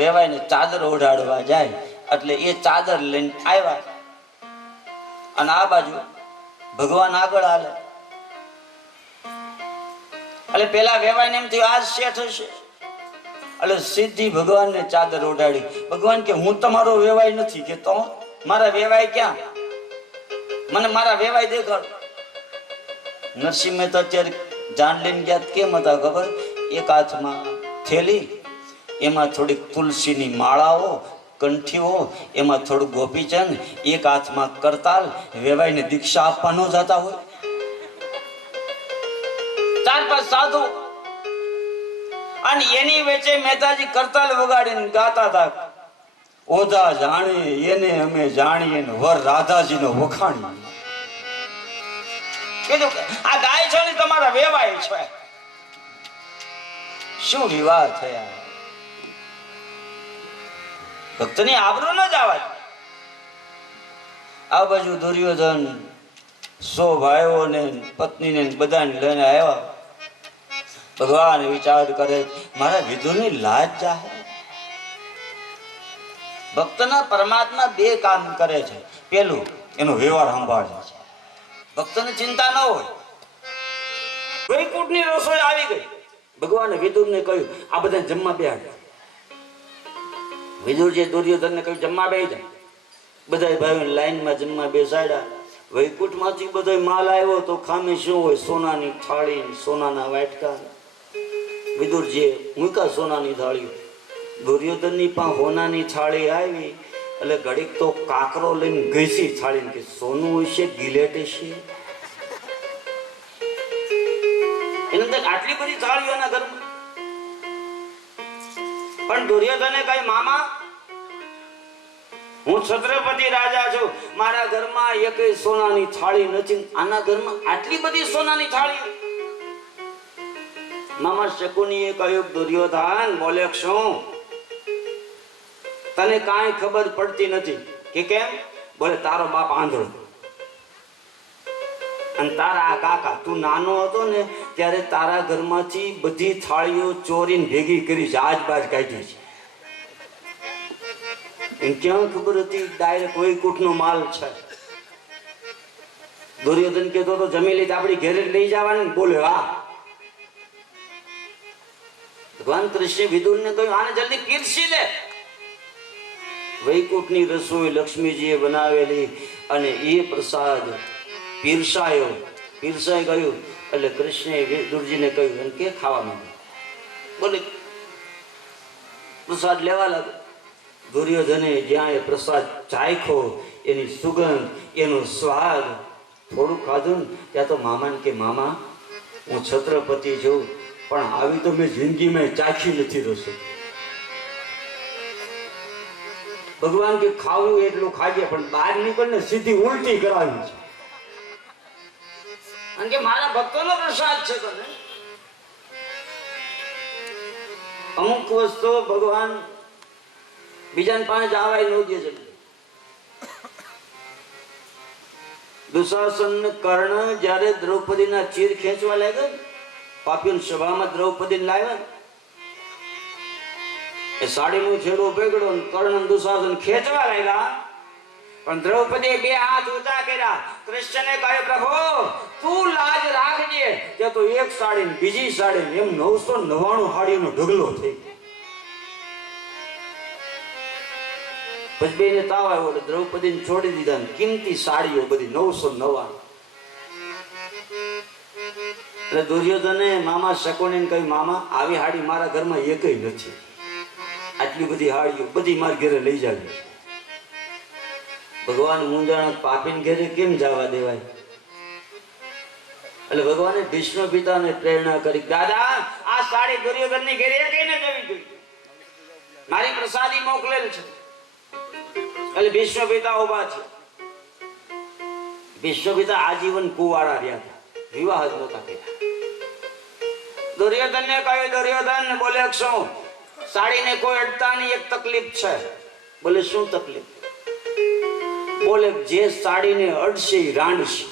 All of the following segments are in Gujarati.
વેવાઈને ચાદર ઓઢાડવા જાય એટલે એ ચાદર લઈને આવ્યા અને આ બાજુ ભગવાન આગળ હાલે. એટલે પેલા વેવાઈને એમ થયું આજ શેઠ હશે એટલે સીધી ભગવાનને ચાદર ઓઢાડી. ભગવાન કે હું તમારો વેવાઈ નથી. કે તો મારા વેવાઈ ક્યાં? મને મારા વેવાઈ દેખાડ. નરસિંહ મહેતા અત્યારે જાન લઈને ગયા કેમ હતા ખબર? એક હાથમાં થેલી, એમાં થોડીક તુલસીની માળાઓ, કંઠીઓ, એમાં થોડું ગોપીચંદ, એક હાથમાં કરતાલ. વેવાઈને દીક્ષા આપવા ન જતા હોય. 4-5 સાધુ અને એની વચ્ચે મહેતાજી કરતાલ વગાડીને ગાતા હતા, ઓધા જાણે એને અમે જાણીએ ને વર રાધાજીનો વખાણી. કીધું આ ગાય છે ને તમારા વેવાય છે. શું વિવાહ થયા! ભક્તની આબરૂ ન જવા. આ બાજુ દુર્યોધન 100 ભાઈઓને પત્નીને બધાને લઈને આવ્યા. ભગવાન વિચાર કરે મારા વિદુરની લાજ જાહે. ભક્તના પરમાત્મા 2 કામ કરે છે. પેલું એનો વ્યવહાર સંભાળે છે. ભક્તને ચિંતા ન હોય. વૈકુંઠની રસોઈ આવી ગઈ. ભગવાને વિદુરને કહ્યું આ બધા જમવા બેહાડ. વિદુરજી દુર્યોધનને કહ્યું જમવા બેહી જાય. બધા ભાઈઓ લાઈનમાં જમવા બેસાડ્યા. વૈકુંઠમાંથી બધો માલ આવ્યો તો ખામી શું હોય? સોનાની થાળી, સોનાના વાટકા. વિદુરજીએ મૂક્યા સોનાની થાળીઓ. દુર્યોધનની પણ હોનાની થાળી આવી એટલે ઘડીક તો કાકરો લઈને ઘસી થાળીને કે સોનું હશે, ગિલેટ હશે. એને તો આટલી બધી થાળીઓના ઘરમાં. પણ દુર્યોધને કઈ મામા હું છત્રપતિ રાજા છું, મારા ઘરમાં એકેય સોનાની થાળી નથી. આના ઘરમાં આટલી બધી સોનાની થાળી. મામા શકુનીએ કહ્યું દુર્યોધન બોલે શું તને કાંઈ ખબર પડતી નથી? કે કેમ? બોલે તારો બાપ આંધળો અને તારા આ કાકા, તું નાનો હતો ને ત્યારે તારા ઘરમાંથી બધી થાળીઓ ચોરીને ભેગી કરી છે, આજ બાજ કાઢી છે. એમ ક્યાં ખબર હતી ડાયરેક્ટ વૈકુંઠનો માલ છે. દુર્યોધન કહેતો તો જમી લીધા આપણી ઘેરે લઈ જવાની. બોલે હા. ભગવાન કૃષ્ણે વિદુરને કહ્યું આને જલ્દી પીરસી દે. વૈકુંઠની રસોઈ લક્ષ્મીજીએ બનાવેલી અને એ પ્રસાદ પીરસાયો. પીરસાઈ ગયું એટલે કૃષ્ણે વિદુરજીને કહ્યું કે ખાવા માંડ્યું. બોલે પ્રસાદ લેવા લાગ્યો. દુર્યોધને જ્યાં એ પ્રસાદ ચાખ્યો, એની સુગંધ, એનો સ્વાદ, થોડું ખાધું ત્યાં તો મામાને કે મામા હું છત્રપતિ છું પણ આવી તો મેં જિંદગીમાં ચાખી નથી રસોઈ. ભગવાન કે ખાવું એટલું ખાજે પણ બહાર નીકળને સીધી ઉલટી કરાવી છે. અને કે મારા ભક્તોનો પ્રસાદ છે. તને અમુક વસ્તુ ભગવાન બીજાને પાસે જવાય ન દે છે. દુશાસન કર્ણ જયારે દ્રૌપદીના ચીર ખેંચવા લાગ્યા, પાપીઓની સભામાં દ્રૌપદીને લાવ્યા, એ સાડીનો છેડો પકડ્યો અને કર્ણ દુશાસન ખેંચવા લાગ્યા. પણ દ્રૌપદીએ 2 હાથ ઊંચા કર્યા. કૃષ્ણને કહ્યું પ્રભુ તું લાજ રાખજે. ત્યાં તો એક સાડી ને બીજી સાડી એમ 999 સાડીનો ઢગલો થઈ ગયો. પછી બેને તાવ આવ્યો એટલે દ્રૌપદીને છોડી દીધા. કિંમતી સાડીઓ બધી 999. એટલે દુર્યોધને મામા શકુનીને કહ્યું મામા આવી હાડી મારા ઘરમાં એકેય નથી. આટલી બધી હાડીઓ બધી મારા ઘરે લઈ જાવી. ભગવાન મુંજાણા પાપીને ઘરે કેમ જવા દેવાય? એટલે ભગવાને ભીષ્મ પિતાને પ્રેરણા કરી દાદા આ સાડી દુર્યોધનની ઘરે એકેય ન જવી જોઈએ. મારી પ્રસાદી મોકલેલ છે. એટલે ભીષ્મ પિતા ઉભા છે. ભીષ્મ પિતા આજીવન કુવાડા રહ્યા હતા, વિવાહ જ નહોતા કર્યા. દુર્યોધનને કહ્યું દુર્યોધન બોલે શું સાડીને કોઈ અડતાની એક તકલીફ છે. બોલે શું તકલીફ? બોલે જે સાડીને અડશે એ રાંડશે.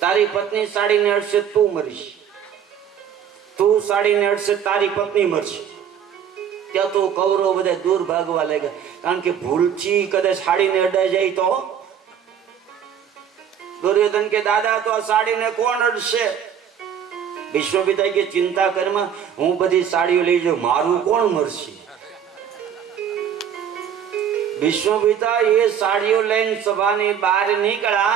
તારી પત્ની સાડીને અડશે તું મરીશ. તું સાડીને અડશે તારી પત્ની મરશે ત્યાં તો કૌરવ બધા દૂર ભાગવા લાગ્યા કારણ કે ભૂલથી કદાચ સાડીને અડાઈ જાય તો दुर्योधन के दादा तो आ साड़ी ने कोण अडशे विश्वपिता के चिंता करमा हूँ बधी साड़ीओ लई जाऊं मारू कोण मरशे विश्वपिता ये साड़ीओ लईने सभानी बहार निकळ्या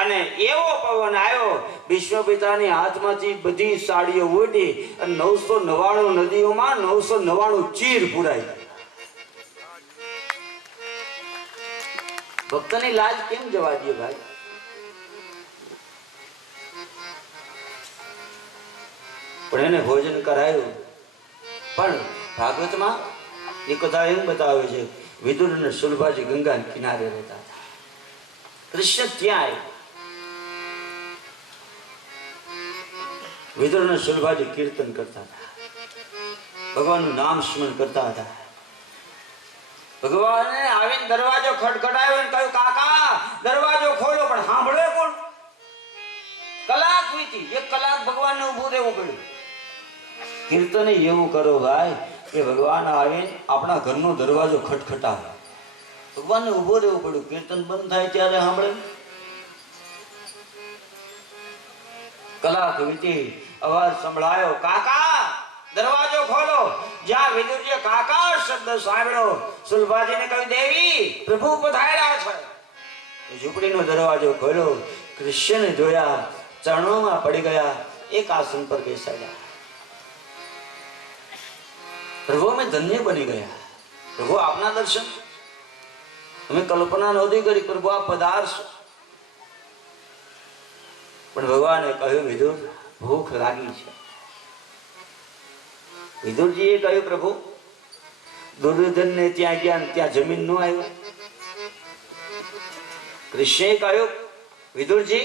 अने एवो पवन आयो विश्वपितानी हाथमांथी बधी साड़ीओ उडी अने 999 नदीओमां 999 चीर पुराई भक्तनी लाज केम जवा दे भाई પણ એને ભોજન કરાયું પણ ભાગવતમાં એ કથા એમ બતાવે છે વિદુર અને સુલભાજી ગંગા કિનારે રહેતા હતા કૃષ્ણ ત્યાં આવ્યો વિદુર અને સુલભાજી કીર્તન કરતા હતા ભગવાનનું નામ સ્મરણ કરતા હતા ભગવાને આવીને દરવાજો ખટખટાવ્યો અને કહ્યું કાકા દરવાજો ખોલો પણ સાંભળે કોણ કલાક વીતી 1 કલાક ભગવાનને ઊભું રહેવું પડ્યું कीर्तन एवं करो भाई कि भगवान आवे अपना घर नो दरवाजो खटखटावे भगवान ने उभो रहવું પડ્યું कीर्तन बंद थाय त्यारे सांभळे कलाक वीती अवाज संभळायो काका दरवाजो खोलो ज्या विदुरजी काका शब्द सांभळ्यो सुलभाजी ने कही देवी प्रभु पधार्या छे झूपड़ी नो दरवाजो खोलो कृष्ण ने जोया चरणों में पड़ी गया एक आसन पर बेसाया प्रभु में धन्य बनी गया प्रभु आपना दर्शन हमें कल्पना नहोती करी प्रभु आप पधारशो पण भगवाने कह્યું विदुर भूख लागी छे विदुरजीए कह્યું प्रभु दुर्योधन ने त्यां गया त्यां जमीन न आव्या कृष्णे कह્યું विदुरजी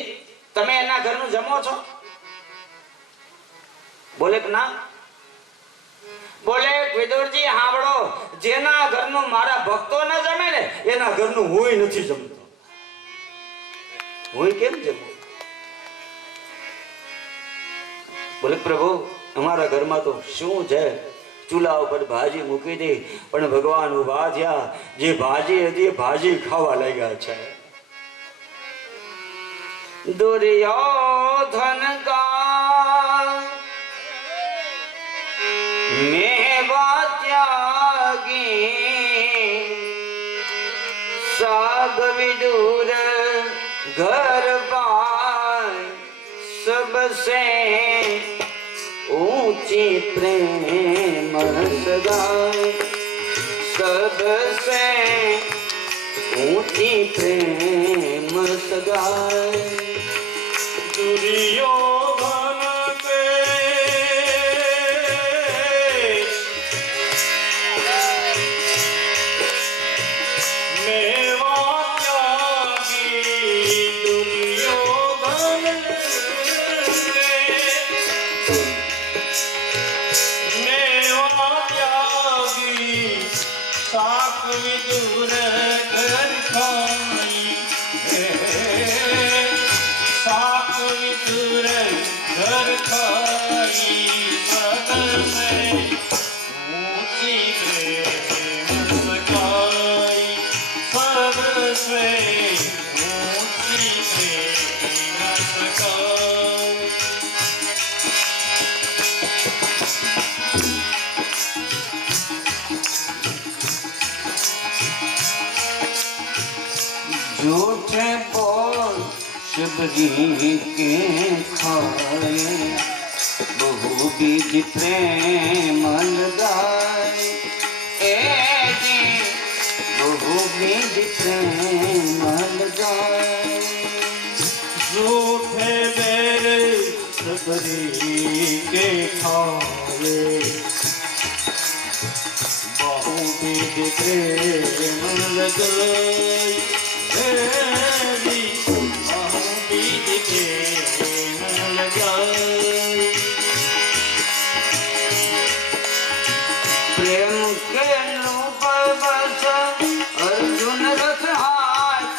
तमे एना घरनु जमो छो बोले कि ना बोले विदुरजी हांभळो जेना घरनु मारा भक्तो न जमे ने एना घरनु हुंय नथी जमतो हुंय केम जमो बोले प्रभु हमारा घर में तो शुं छे चूल्हा पर भाजी मूकी दी पण भगवान उभा थया जे भाजी हती भाजी खावा लाग्या छे दुर्योधन का मेवा त्यागी साग विदुर घर बार सबसे ऊंची प्रेम सगाई सबसे ऊंची प्रेम सगाई दुर्योधन के मेवा त्यागी दुर्योधन के मेवा त्यागी साक विदुर घर खाई साक विदुर घर खाई सबसे ऊंची प्रेम सगाई सबसे ऊंची प्रेम सगाई झूठे बोल शबरी के खाए बहुविध प्रेम लगाए ए जी बहुविध प्रेम लगाए झूठे मेरे शबरी के खाए बहुविध प्रेम लगाए प्रेम के रूप बस अर्जुन रथ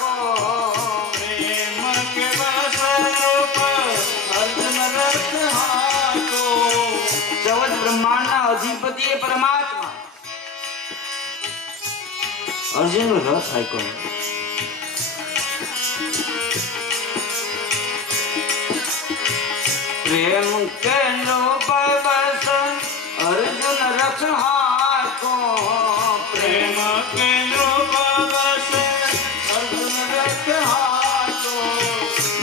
को प्रेम के बस रूप अर्जुन रथ को अधिपति परमात्मा। अर्जुन रथ आइको प्रेम के बस अर्जुन रथ हाको। प्रेम के बस अर्जुन रथ हाको।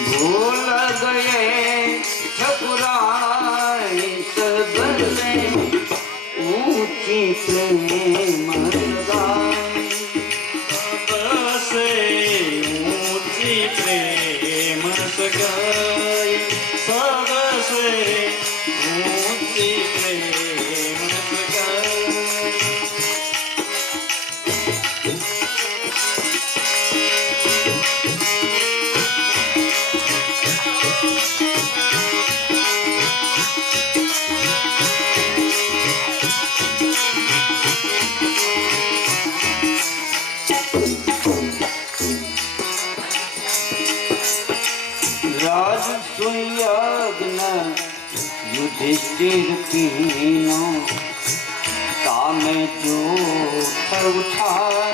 भूल गए ठकुराई सबसे ऊंची प्रेम गाय। सबसे ऊंची प्रेम गाय। सबसे ऊंची प्रेम गाय। युधिष्ठिर कीनो तामे जूठ उठाए।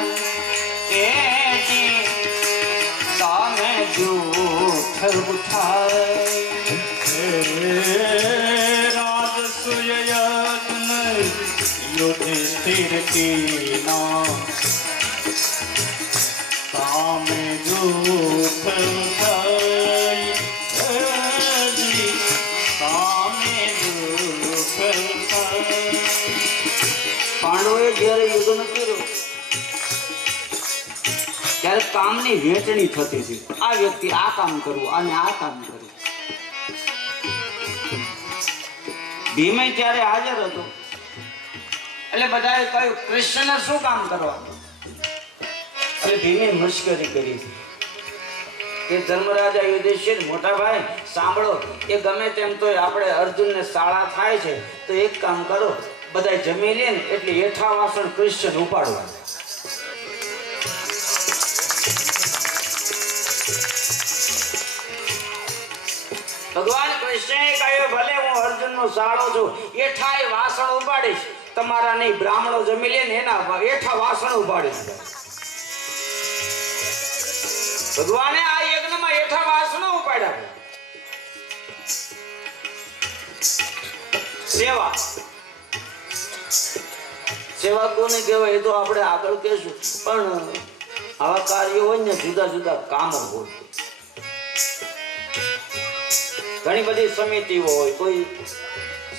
तामे जूठ उठाए। राजसूयज्ञ युधिष्ठिर कीनो तामे जूठ उठाए। પાંડવોએ જ્યારે યુદ્ધ ન કર્યું ત્યારે કામની વહેંચણી થતી હતી। આ વ્યક્તિ આ કામ કરવું અને આ કામ કરવું। ભીમે ત્યારે હાજર હતો એટલે બધાએ કહ્યું કૃષ્ણને શું કામ કરવાનું। એટલે ભીમે મશ્કરી કરી કે ધર્મરાજા યુધિષ્ઠિર મોટા ભાઈ સાંભળો, એ ગમે તેમ તો આપણે અર્જુનને શાળા થાય છે, તો એક કામ કરો, બધા જમી લે ને એટલે હેઠા વાસણ કૃષ્ણ ઉપાડવા। ભગવાન કૃષ્ણએ કહ્યું ભલે હું અર્જુનનો શાળો છું, હેઠાય વાસણ ઉપાડીશ, તમારા નહીં બ્રાહ્મણો જમી લે ને એના હેઠા વાસણ ઉપાડીશ। ભગવાને આ યજ્ઞમાં હેઠા વાસણો ઉપાડ્યા। સેવા સેવા કોને કહેવાય એ તો આપણે આગળ કહેશું, પણ આવા કાર્યો હોય ને જુદા જુદા કામો હોય। ઘણી બધી સમિતિઓ હોય, કોઈ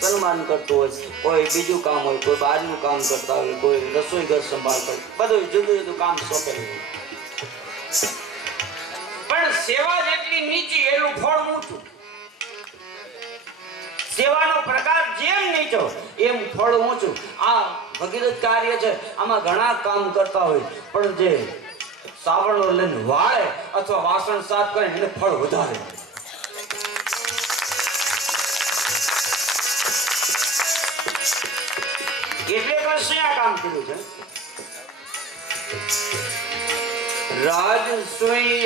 સન્માન કરતું હોય, કોઈ બીજું કામ હોય, કોઈ બહારનું કામ કરતા હોય, કોઈ રસોઈ ઘર સંભાળ કરે, બધું જુદું જુદું કામ સોંપેલું હોય। પણ સેવા જેટલી નીચી એનું ફળ ઊંચું। સેવાનો પ્રકાર જેમ નીચો એમ ફળ ઊંચું। આ ભગીરથ કાર્ય છે, આમાં ઘણા કામ કરતા હોય, પણ જે સાવરણો લઈને વાળે અથવા વાસણ સાફ કરે એને ફળ વધારે। એટલે કૃષ્ણે આ કામ કર્યું છે। રાજસૂયજ્ઞ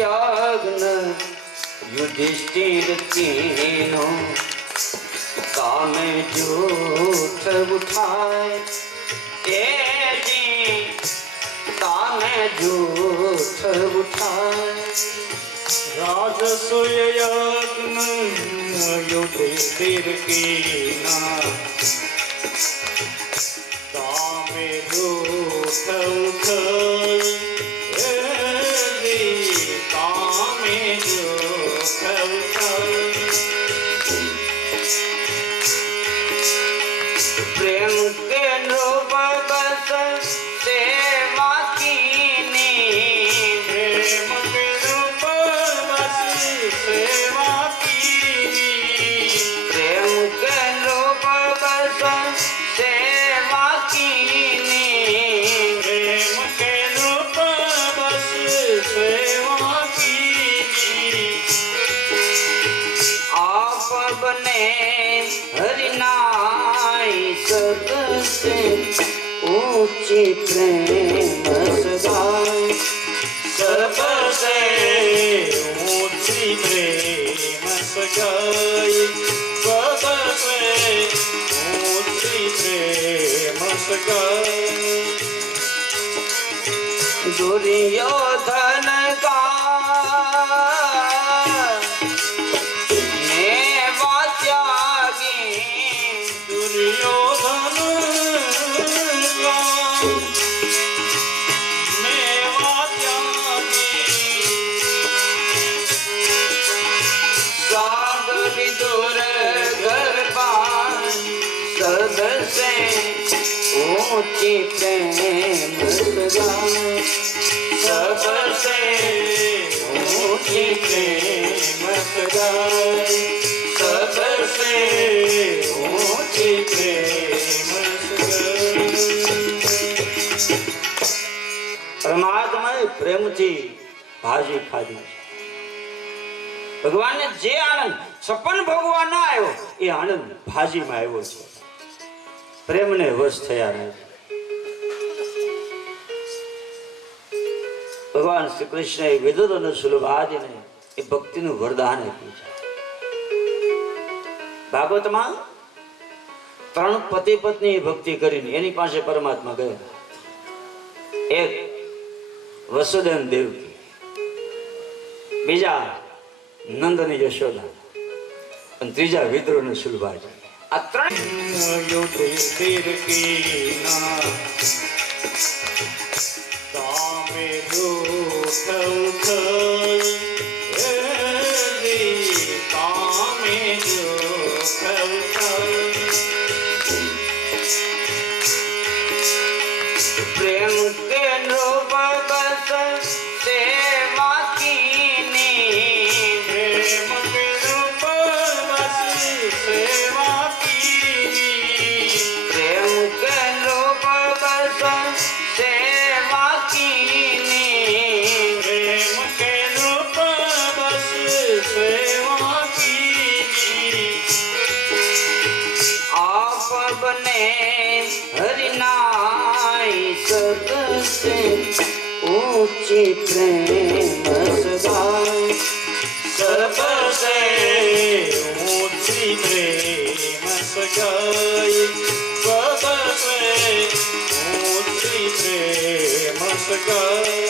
યુધિષ્ઠિર कीनो तामे जूठ उठाए। तामे जूठ उठाए। राजसूयज्ञ युधिष्ठिर कीनो तामे जूठ उठाए। तामे जूठ उठाए। प्रेम के रूप बस सेवा कीनी। प्रेम के रूप बस सेवा कीनी। प्रेम के रूप बस सेवा कीनी। प्रेम के रूप बस सेवा कीनी। आप बने हरिनाई सबसे ऊंची प्रेम सगाई। सबसे ऊंची प्रेम सगाई। सबसे ऊंची प्रेम दुर्योधन का मेवा त्यागी, दुर्योधन का मेवा त्यागी, साग विदुर घर पार सबसे ऊंची प्रेम सगा, सबसे ऊंची प्रेम सगाई, सबसे ऊंची प्रेम सगाई। પરમાત્માએ પ્રેમથી ભાજી ખાધી. ભગવાનને જે આનંદ છપ્પન ભોગવા ના આવ્યો એ આનંદ ભાજીમાં આવ્યો છે. પ્રેમને વશ થયા રહે. ભગવાન શ્રી કૃષ્ણએ વિદુર અને સુલભાદિને એ ભક્તિનું વરદાન આપ્યું છે. ભાગવતમાં 3 પતિ પત્ની ભક્તિ કરીને એની પાસે પરમાત્મા ગયા. એક વસુદેવ દેવકી, બીજા નંદ અને યશોદા, અને ત્રીજા વિદુર અને સુલભાજી. આ 3 યુધિષ્ઠિર કી ના કામે દુઃખ ઉઠાઈ, કામે દુઃખ ઉઠાઈ, પ્રેમ કે નૃપ બસ સેવા કીની, પ્રેમ કે રૂપ બસ સેવા કીની, પ્રેમ કે નૃપ બસ સેવા કીની, પ્રેમ કે રૂપ બસ સેવા કીની, आप बने हरिनाई सबसे ऊंची प्रेम सगाई, सबसे ऊंची प्रेम सगाई, सबसे ऊंची प्रेम सगाई।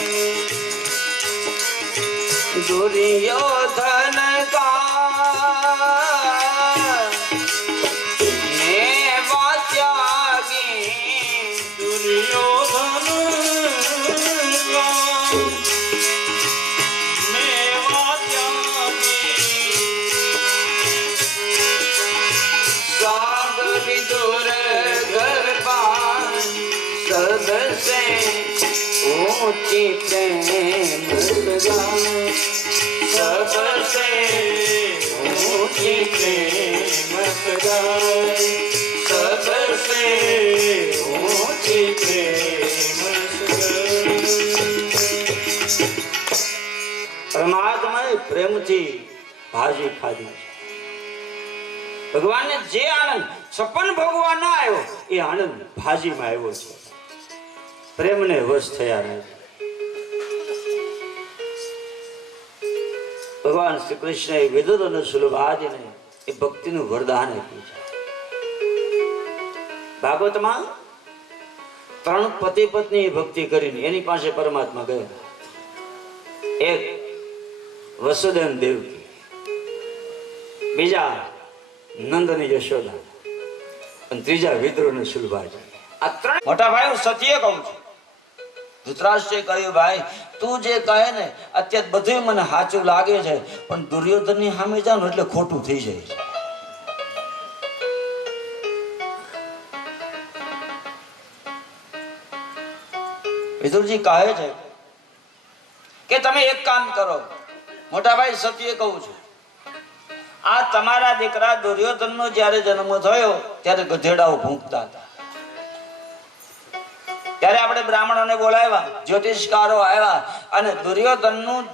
दुर्योधन का मेवा त्यागी, दुर्योधन का मेवा त्यागी, साग विदुर घर पार सबसे ऊंची प्रेम सगा, सबसे ऊंची प्रेम सगाई, सबसे ऊंची प्रेम सगाई। પરમાત્માએ પ્રેમથી ભાજી ખાધી. ભગવાનને જે આનંદ 56 ભોગવા ના આવ્યો એ આનંદ ભાજીમાં આવ્યો છે. પ્રેમને વશ થયા રહે. ભગવાન શ્રી કૃષ્ણએ વિદુર અને સુલભાદિને એ ભક્તિનું વરદાન આપ્યું છે. ભાગવતમાં 3 પતિ પત્ની ભક્તિ કરીને એની પાસે પરમાત્મા ગયા. એક વસુદેવ દેવકી, બીજા નંદ અને યશોદા, અને ત્રીજા વિદુર અને સુલભાજી. આ 3 મોટા ભાઈ હું સત્ય કહું છું. ધૃતરાષ્ટ્રએ કહ્યું, ભાઈ તું જે કહે ને અત્યારે બધું મને સાચું લાગે છે, પણ દુર્યોધનની સામે જાવ એટલે ખોટું થઈ જાય છે. વિદુરજી કહે છે કે તમે એક કામ કરો. મોટા ભાઈ સત્ય કહું છું, આ તમારા દીકરા દુર્યોધનનો જ્યારે જન્મ થયો ત્યારે ગધેડાઓ ભૂંકતા હતા. ત્યારે આપણે બ્રાહ્મણોને બોલાવ્યા, જ્યોતિષકારો આવ્યા અને દુર્યોધનનું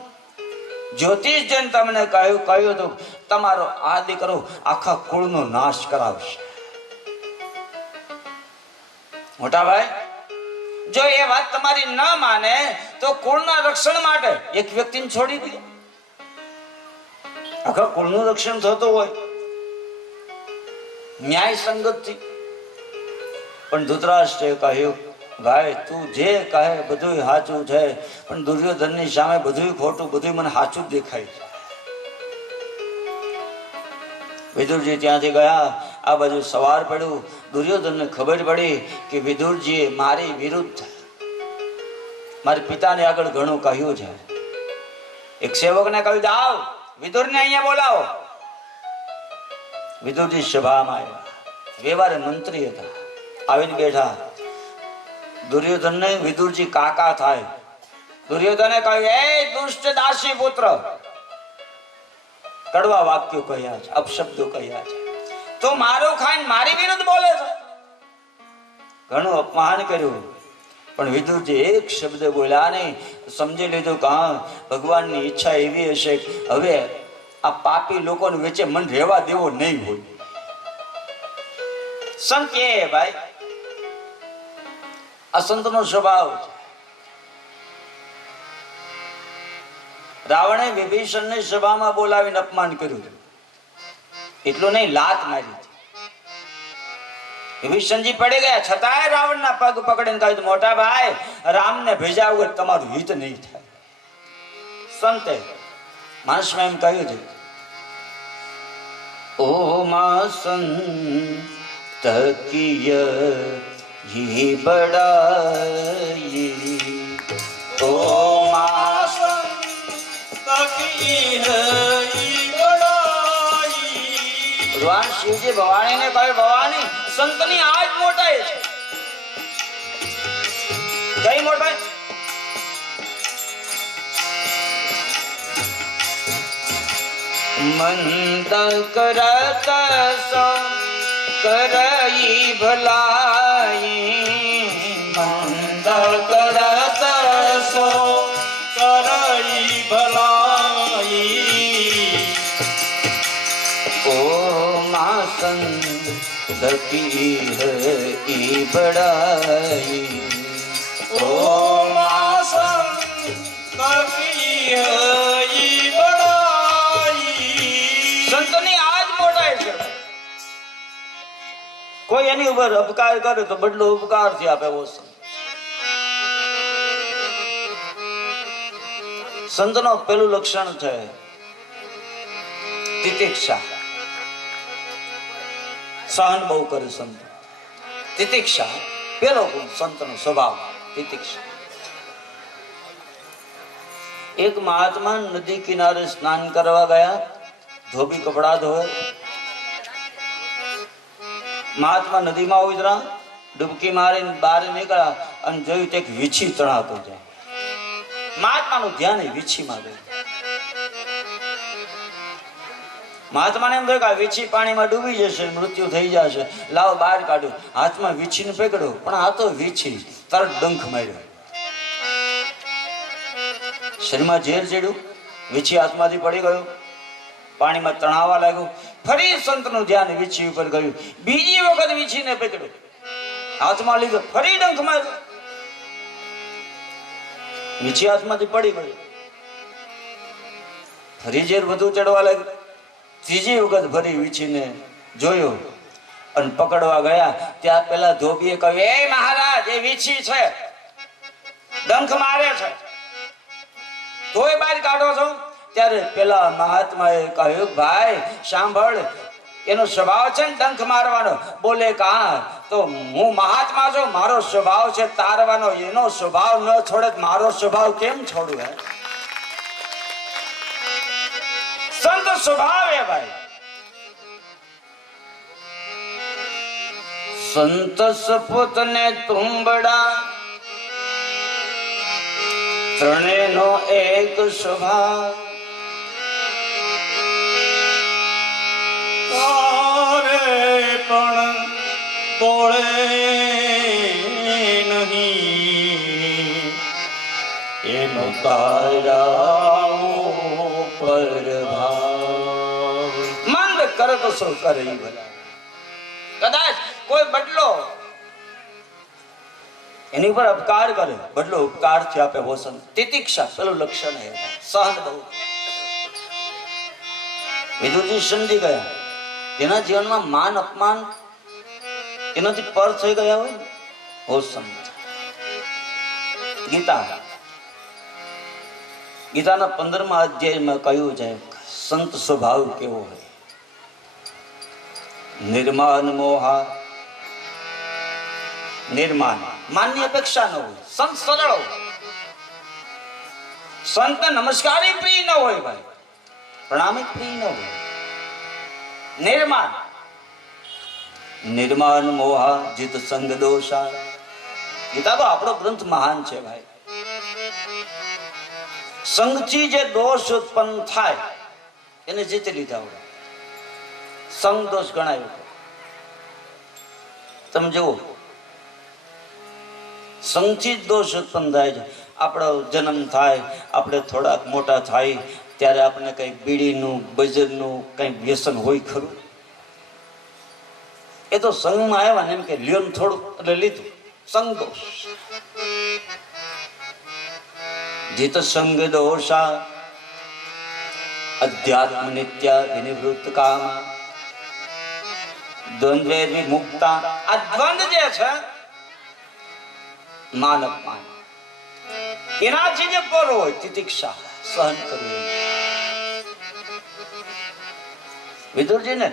જ્યોતિષ જન તમને કહ્યું હતું તમારો આ દીકરો આખા કુળનો નાશ કરાવશે. મોટા ભાઈ જો એ વાત તમારી ન માને તો કુળના રક્ષણ માટે એક વ્યક્તિને છોડી દે. આખા કુળનું રક્ષણ થતું હોય ન્યાય સંગતથી પણ ધૃતરાષ્ટ્રે કહ્યું, ભાઈ તું જે કહે બધું સાચું છે, પણ દુર્યોધનની સામે બધું ખોટું, બધું મને સાચું જ દેખાય છે. વિદુરજી ત્યાંથી ગયા. આ બાજુ સવાર પડ્યું. દુર્યોધનને ખબર પડી કે વિદુરજીએ મારી વિરુદ્ધ, મારા પિતાને આગળ ઘણું કહ્યું છે. એક સેવકને કહ્યું, જાઓ વિદુરને અહીંયા બોલાવો. વિદુરજી સભામાં આવ્યા. વ્યવહારે મંત્રી હતા. આવીને બેઠા. દુર્યોધનને વિદુરજી કાકા થાય. દુર્યોધને કહ્યું, એ દુષ્ટ દાસી પુત્ર, કડવા વાક્યો કહ્યા છે, અપશબ્દો કહ્યા છે, તો મારું ખાઈને મારી વિરુદ્ધ બોલે છે. ઘણું અપમાન કર્યું. પણ વિદુરજી એક શબ્દ બોલ્યા નહીં. સમજી લીધું કે હા, ભગવાનની ઈચ્છા એવી હશે, હવે આ પાપી લોકોને વચ્ચે મન રહેવા દેવો નહીં હોય. સંત કે ભાઈ, આ સંતનો સ્વભાવ છે. રાવણે વિભીષણને સભામાં બોલાવીને અપમાન કર્યું. એટલું નહીં, લાત મારી. વિભીષણજી પડી ગયા, છતાંય રાવણના પગ પકડીને કહ્યું, મોટા ભાઈ, રામને ભેજા વગર તમારું હિત નહીં થાય. સંતે માણસમાં એમ કહ્યું છે, ઓ મા સંત કિય યે બડાઈ, ઓ મા સંત કિય યે બડાઈ. ભગવાન શિવજી ભવાનીને કહ્યું, ભવાની, સંતની આજ મોટાઈ છે. કઈ મોટાઈ? મંદ કરત સો કરઈ ભલાઈ, મંદ કરત સો કરઈ ભલાઈ, ઓ મા સંત કી હઈ બડાઈ, ઓ મા સંત કી હઈ બડાઈ. સંતની આજ મોટાઈ છે. કોઈ એની ઉપર ઉપકાર કરે તો બદલો ઉપકારથી આપે. એવો સંત. સંતનો પેલું લક્ષણ છે તિતિક્ષા. સહન બહુ કરે સંત. તિતિક્ષા પેલો ગુણ સંતનો સ્વભાવ, તિતિક્ષા. એક મહાત્મા નદી કિનારે સ્નાન કરવા ગયા. ધોબી કપડા ધોવે. મહાત્મા નદીમાં ઉતરા, ડૂબકી મારીને બહાર નીકળ્યા અને જોયું તે વીછી તણાતો જાય. મહાત્માનું ધ્યાન વીછીમાં ગયું. મહાત્માને એમ થયું કે આ વીછી પાણીમાં ડૂબી જશે, મૃત્યુ થઈ જશે, લાવ બહાર કાઢ્યું. હાથમાં વીછીને પકડ્યો, પણ આ તો વીછી. તરત ડંખ માર્યો. શરીરમાં ઝેર ચડ્યું, વીછી હાથમાંથી પડી ગયો, પાણીમાં તણાવા લાગ્યું. ફરી સંતનું ધ્યાન વીછી ઉપર ગયું. બીજી વખત વીછીને પકડ્યો, હાથમાં લીધો, ફરી ડંખ માર્યો, વીછી હાથમાંથી પડી ગઈ. ફરી ઝેર વધુ ચડવા લાગ્યું. ત્રીજી વખત ફરી વીછીને જોયો અને પકડવા ગયા. ત્યાં પેલા ધોબીએ કહ્યું, એ મહારાજ, એ વીછી છે, ડંખ મારે છે, તોય બહાર કાઢો છો? ત્યારે પેલા મહાત્માએ કહ્યું, ભાઈ સાંભળ, એનો સ્વભાવ છે ને ડંખ મારવાનો. બોલે કે હા, તો હું મહાત્મા છું, મારો સ્વભાવ છે તારવાનો. એનો સ્વભાવ ન છોડે, મારો સ્વભાવ કેમ છોડું? હે સંત સ્વભાવ હે ભાઈ. સંત સપૂત ને તુંબડા, ત્રણેયનો એક સ્વભાવ. પણ તોળે નહીં એનો તારા પર ભાવ. મંદ કરે તો સૌ કરે. કદાચ કોઈ બદલો એની ઉપર અપકાર કરે, બદલો ઉપકાર થી આપે. વસંત તિતિક્ષા પેલું લક્ષણ હે. સહન બહુ. વિદુરજી સમજી ગયા, તેના જીવનમાં માન અપમાન એનાથી પર થઈ ગયા હોય ને હો સંત. ગીતાના 15મા અધ્યાયમાં કહ્યું છે સંત સ્વભાવ કેવો હોય. નિર્માન મોહા, નિર્માન માનની અપેક્ષા ન હોય. સંત સરળ હોય. સંત નમસ્કારી પ્રિય ન હોય ભાઈ, પ્રણામી પ્રિય ન હોય. નિર્માન, નિર્માન મોહા જીત સંગ દોષા. ગીતા તો આપણો ગ્રંથ મહાન છે ભાઈ. સંગથી જે દોષ ઉત્પન્ન થાય એને જીતી લીધા હોય. સંગ દોષ ગણાયો. તમે જુઓ, સંગથી જ દોષ ઉત્પન્ન થાય છે. આપણો જન્મ થાય, આપણે થોડાક મોટા થાય ત્યારે આપણે કંઈક બીડીનું બજરનું કંઈક વ્યસન હોય ખરું? એ તો સંગમાં આવ્યા ને એમ કે લ્યો થોડું એટલે લીધું. સંગ દોષ. જીત સંગ દોષા અધ્યાત્મ નિત્ય વિનિવૃત્ત કામ દ્વંદ્વે વિમુક્તા. આ દ્વંદ જે છે માન અપમાન, એનાથી જે પર હોય તિતિક્ષા, સહન કરવું. વિદુરજી ને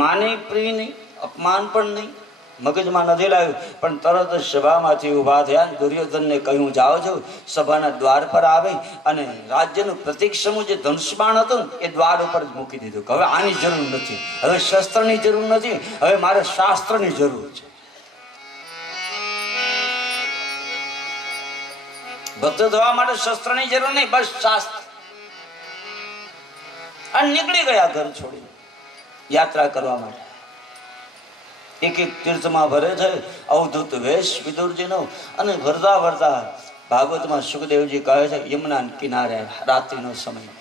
માની પ્રિય નહીં, અપમાન પણ નહીં, મગજમાં નથી લાવ્યું, પણ તરત જ સભામાંથી ઉભા થયા. દુર્યોધનને કહ્યું જાઓ છો. સભાના દ્વાર પર આવી અને રાજ્યનું પ્રતિક્ષમું જે ધનુષ્બાણ હતું ને એ દ્વાર ઉપર જ મૂકી દીધું. હવે આની જરૂર નથી, હવે શસ્ત્રની જરૂર નથી, હવે મારે શાસ્ત્રની જરૂર છે. ભક્ત થવા માટે શસ્ત્રની જરૂર નહીં, બસ શાસ્ત્ર. અને નીકળી ગયા ઘર છોડી યાત્રા કરવા માટે. એક એક તીર્થમાં ભરે છે અવધૂત વેશ વિદુરજીનો. અને ભરતા ભરતા ભાગવતમાં સુખદેવજી કહે છે યમુના કિનારે રાત્રિનો સમય.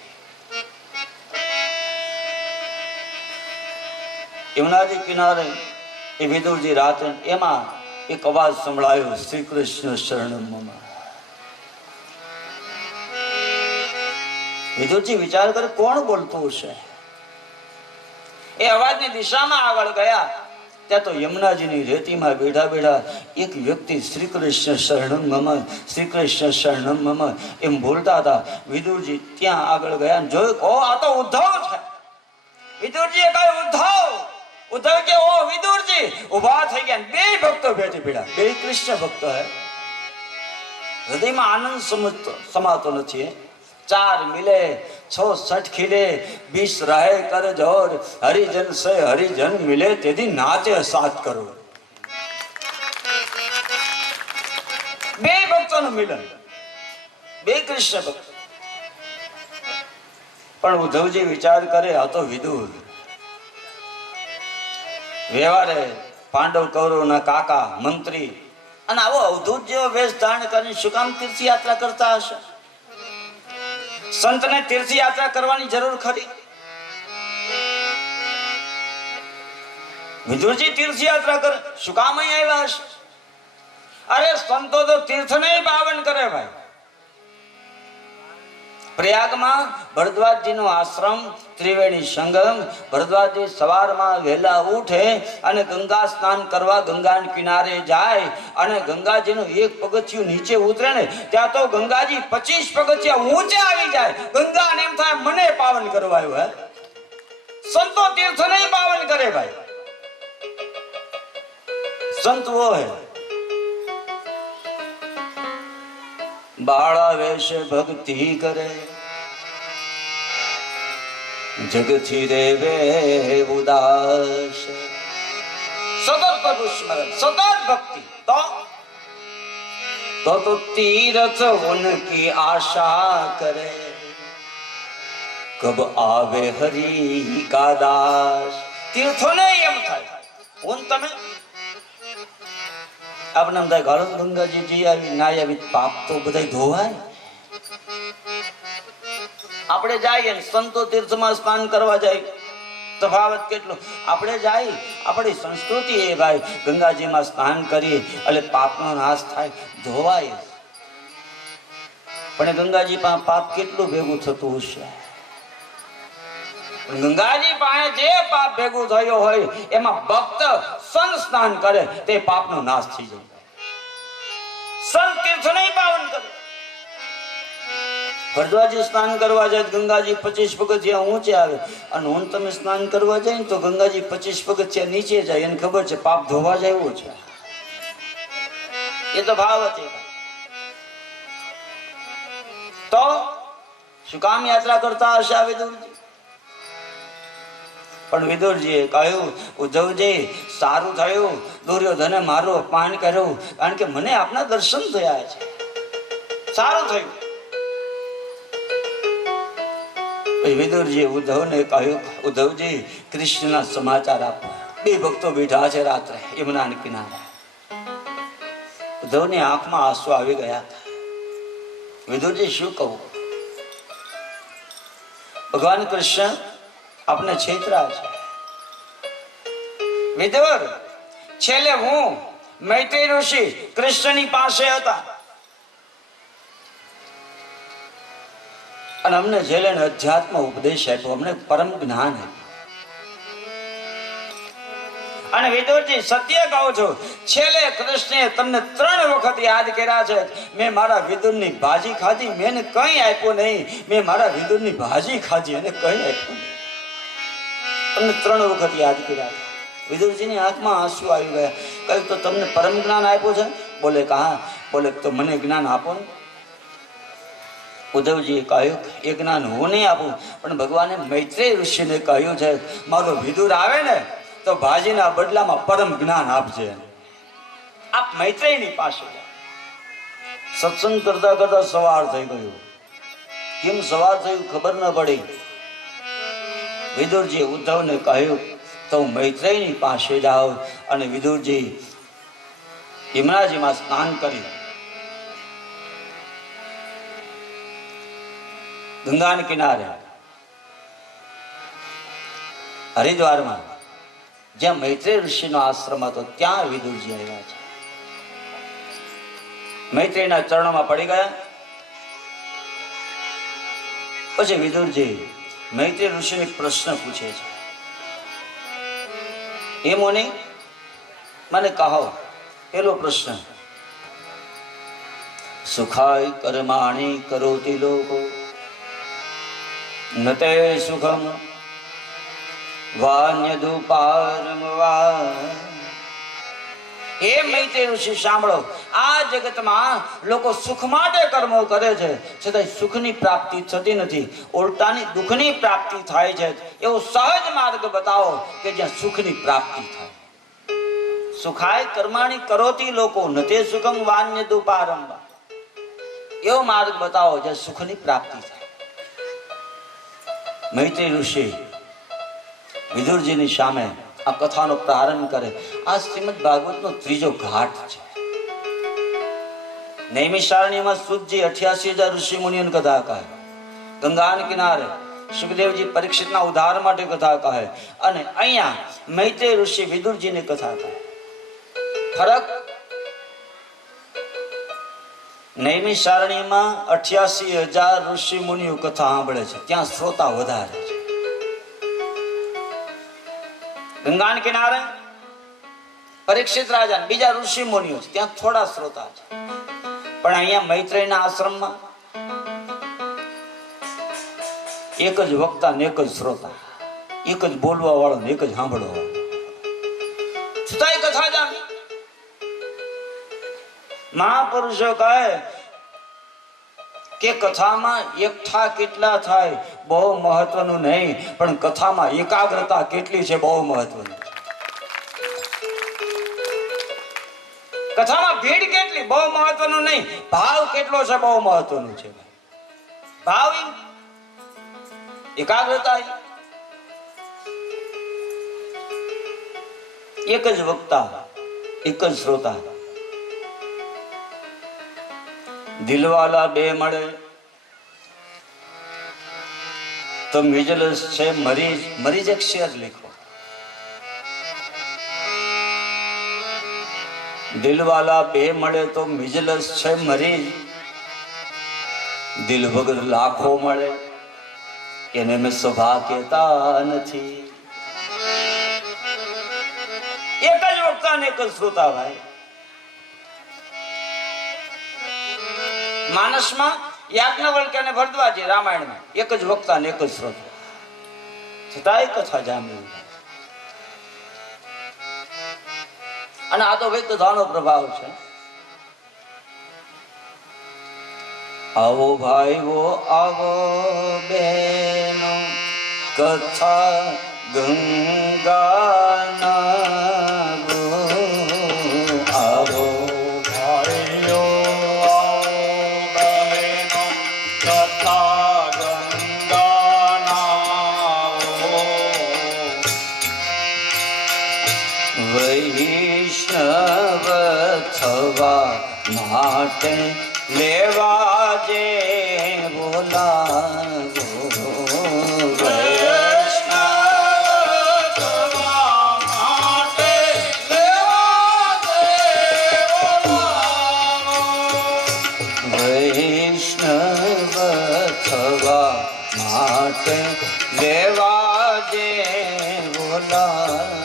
યમુનાજી કિનારે એ વિદુરજી રાત્રે, એમાં એક અવાજ સંભળાયો, શ્રી કૃષ્ણ શરણમ મમ. વિદુરજી વિચાર કરે કોણ બોલતું હશે. એ અવાજની દિશામાં આગળ ગયા ત્યાં તો યમુનાજીની રેતીમાં બેઠા બેઠા એક વ્યક્તિ શ્રી કૃષ્ણ શરણમ મમ, શ્રી કૃષ્ણ શરણમ મમ એમ બોલતા હતા. વિદુરજી ત્યાં આગળ ગયા જોયું, ઓ આ તો ઉદ્ધવ છે. વિદુરજીએ કહ્યું ઉદ્ધવ. ઉદ્ધવ કે ઓ વિદુરજી. ઉભા થઈ ગયા. બે ભક્તો ભેટી પીડા, બે કૃષ્ણ ભક્તો હે. હૃદયમાં આનંદ સમાતો નથી. ચાર મિલે છો સઠ ખીલે, 20 રહે કર જોર, હરિજન સે હરિજન મિલે તેથી નાચે 7 કરોડ. બે ભક્તોનું મિલન, બે કૃષ્ણ ભક્ત. પણ ઉદ્ધવજી વિચાર કરે આ તો વિદુર. વ્યવહારે પાંડવ કૌરવના કાકા મંત્રી, અને આવો અવધૂત જેવો વેશ ધારણ કરીને શું કામ તીર્થયાત્રા કરતા હશે? સંતને તીર્થયાત્રા કરવાની જરૂર ખરી? વિદુરજી તીર્થયાત્રા કરે શું કામ અહીં આવ્યા હશે? અરે સંતો તો તીર્થને પાવન કરે ભાઈ. પ્રયાગમાં ભરદ્વાજજીનો આશ્રમ, ત્રિવેણી સંગમ. ભરદ્વાજજી સવારમાં વહેલા ઉઠે અને ગંગા સ્નાન કરવા ગંગા કિનારે જાય. અને ગંગાજીનું એક પગથિયું નીચે ઉતરે ને ત્યાં તો ગંગાજી 25 પગથિયા ઊંચે આવી જાય. ગંગાને એમ થાય મને પાવન કરવા આવ્યો. હે, સંતો તીર્થને પાવન કરે ભાઈ. સંત વો હે બાળા વેશ ભક્તિ કરે, જગથી રેવે ઉદાસ. સતત પ્રભુ સ્મરણ, સતત ભક્તિ. તો તીર્થ ઉનકી આશા કરે, કબ આવે હરી કા દાસ. તીર્થોને એમ થાય હું તમે આપણે બધા ગાળો ગંગાજી જી આવી ના આવી પાપ તો બધા ધોવાય. આપણે જઈએ સંતો તીર્થમાં સ્નાન કરવા જાય, તફાવત કેટલો. આપણે જાય, આપણી સંસ્કૃતિ એ ભાઈ ગંગાજીમાં સ્નાન કરીએ એટલે પાપનો નાશ થાય, ધોવાય. પણ ગંગાજી પાસે પાપ કેટલું ભેગું થતું હશે? ગંગાજી પાસે જે પાપ ભેગું થયો હોય એમાં ભક્ત સન સ્નાન કરે તે પાપનો નાશ થઈ જાય. સન તીર્થ નહીં પાવન કરે. ભરદ્વાજી સ્નાન કરવા જાય ગંગાજી 25 પગથિયા ઊંચે આવે અને હું તમે સ્નાન કરવા જાય ને તો ગંગાજી 25 પગથિયા નીચે જાય. એને ખબર છે પાપ ધોવા જાય એવું છે. એ તો ભાવ હતી. તો શું કામ યાત્રા કરતા હશે આ વિદુરજી? પણ વિદુરજીએ કહ્યું, ઉદ્ધવજી સારું થયું દુર્યોધને મારું અપમાન કર્યું, કારણ કે મને આપના દર્શન થયા છે. સારું થયું. વિદુરજીએ ઉદ્ધવને કહ્યું, ઉદ્ધવજી કૃષ્ણના સમાચાર આપો. બે ભક્તો બેઠા છે રાત્રે યમુનાના કિનારે. ઉદ્ધવની આંખમાં આંસુ આવી ગયા. વિદુરજી શું કહું? ભગવાન કૃષ્ણ આપને છેતરા છે. વિદુર, છેલ્લે હું મૈત્રી ઋષિ કૃષ્ણની પાસે હતા અને અમને છેલ્લે અધ્યાત્મ ઉપદેશ આપ્યો, અમને પરમ જ્ઞાન આપ્યું. અને વિદુરજી સત્ય કહું છું, છેલ્લે કૃષ્ણે તમને 3 વખત યાદ કર્યા છે. મેં મારા વિદુરની ભાજી ખાધી, મેં કંઈ આપ્યું નહીં. મેં મારા વિદુરની ભાજી ખાધી અને કંઈ આપ્યું નહીં. તમને 3 વખત યાદ કર્યા. વિદુરજીની આંખમાં આંસુ આવી ગયા. કહ્યું, તો તમને પરમ જ્ઞાન આપ્યું છે? બોલે કહા. બોલે તો મને જ્ઞાન આપો ને. ઉદ્ધવજીએ કહ્યું, એ જ્ઞાન હું નહીં આપું, પણ ભગવાને મૈત્રેય ઋષિને કહ્યું છે મારો વિદુર આવે ને તો ભાજીના બદલામાં પરમ જ્ઞાન આપજે. આપ મૈત્રેયની પાસે. સત્સંગ કરતા કરતા સવાર થઈ ગયું. કેમ સવાર થયું ખબર ન પડી. વિદુરજી ઉદ્ધવને કહ્યું, તો મૈત્રેયની પાસે જાઓ. અને વિદુરજી યમુનાજીમાં સ્નાન કરી ગંગાના કિનારે હરિદ્વારમાં જ્યાં મૈત્રેય ઋષિનો આશ્રમ હતો ત્યાં વિદુરજી આવ્યા છે. મૈત્રેયના ચરણોમાં પડી ગયા. પછી વિદુરજી મૈત્રેય ઋષિને પ્રશ્ન પૂછે છે, એ મુનિ મને કહો. પેલો પ્રશ્ન, સુખાય કર્માણી કરોતિ લોકો નતે સુખમ વાન્યદુપારમ વા. હે મૈત્રેય ઋષિ સાંભળો, આ જગતમાં લોકો સુખ માટે કર્મો કરે છે, છતાં સુખની પ્રાપ્તિ થતી નથી, ઉલટાની દુઃખની પ્રાપ્તિ થાય છે. એવો સહજ માર્ગ બતાવો કે જ્યાં સુખની પ્રાપ્તિ થાય. સુખાય કર્માણી કરોતી લોકો નતે સુખમ વાન્યદુપારમ વા. એવો માર્ગ બતાવો જ્યાં સુખની પ્રાપ્તિ થાય. મૈત્રેય ઋષિ વિદુરજીની સામે આ કથાનો પ્રારંભ કરે. આ શ્રીમદ ભાગવતનો 3જો ઘાટ છે. નૈમિષારણ્યમાં સુતજી 88,000 ઋષિ મુનિઓની કથા કહે. ગંગાના કિનારે સુખદેવજી પરીક્ષિતના ઉદ્ધાર માટે કથા કહે. અને અહીંયા મૈત્રેય ઋષિ વિદુરજીની કથા કહે. ફરક, નૈમિષારણ્યમાં 88,000 ઋષિ મુનિઓ કથા સાંભળે છે, ત્યાં શ્રોતા વધારે છે. ગંગાના કિનારે પરીક્ષિત રાજા બીજા ઋષિ મુનિઓ છે, ત્યાં થોડા શ્રોતા છે. પણ અહીંયા મૈત્રેયના આશ્રમમાં એક જ વક્તા ને એક જ શ્રોતા, એક જ બોલવા વાળો ને એક જ સાંભળવા વાળો. છતાંય કથા જાણી. મહાપુરુષો કહે કે કથામાં એકઠા કેટલા થાય બહુ મહત્વનું નહીં, પણ કથામાં એકાગ્રતા કેટલી છે બહુ મહત્વનું છે. કથામાં ભીડ કેટલી બહુ મહત્વનું નહીં, ભાવ કેટલો છે બહુ મહત્વનું છે. ભાવ એકાગ્રતા. એક જ વક્તા એક જ શ્રોતા. દિલવાલા બે મળે તો મિજલસ છે મરીજ. મરીજ એક શેર લીખો. દિલવાલા બે મળે તો મિજલસ છે મરીજ. દિલ વગર લાખો મળે એને મેં સભા કહેતા નથી. એક જ વક્તા ને એક જ શ્રોતા ભાઈ. માનસમાં યાજ્ઞવલ્ક્ય અને ભરદ્વાજી, રામાયણમાં એક જ વક્તા ને એક જ શ્રોતા, છતાંય કથા જામી. અને આ તો ભાઈ કથાનો પ્રભાવ છે. આવો ભાઈઓ આવો બહેનો, કથા ગંગાના ગો. આવો ભાઈઓ આવો બહેનો, કથા ગંગાના વો. વૈષ્ણવ થવા માટે લેવા જે બોલાવો. વૈષ્ણવ થવા માટે લેવા જે બોલાવો.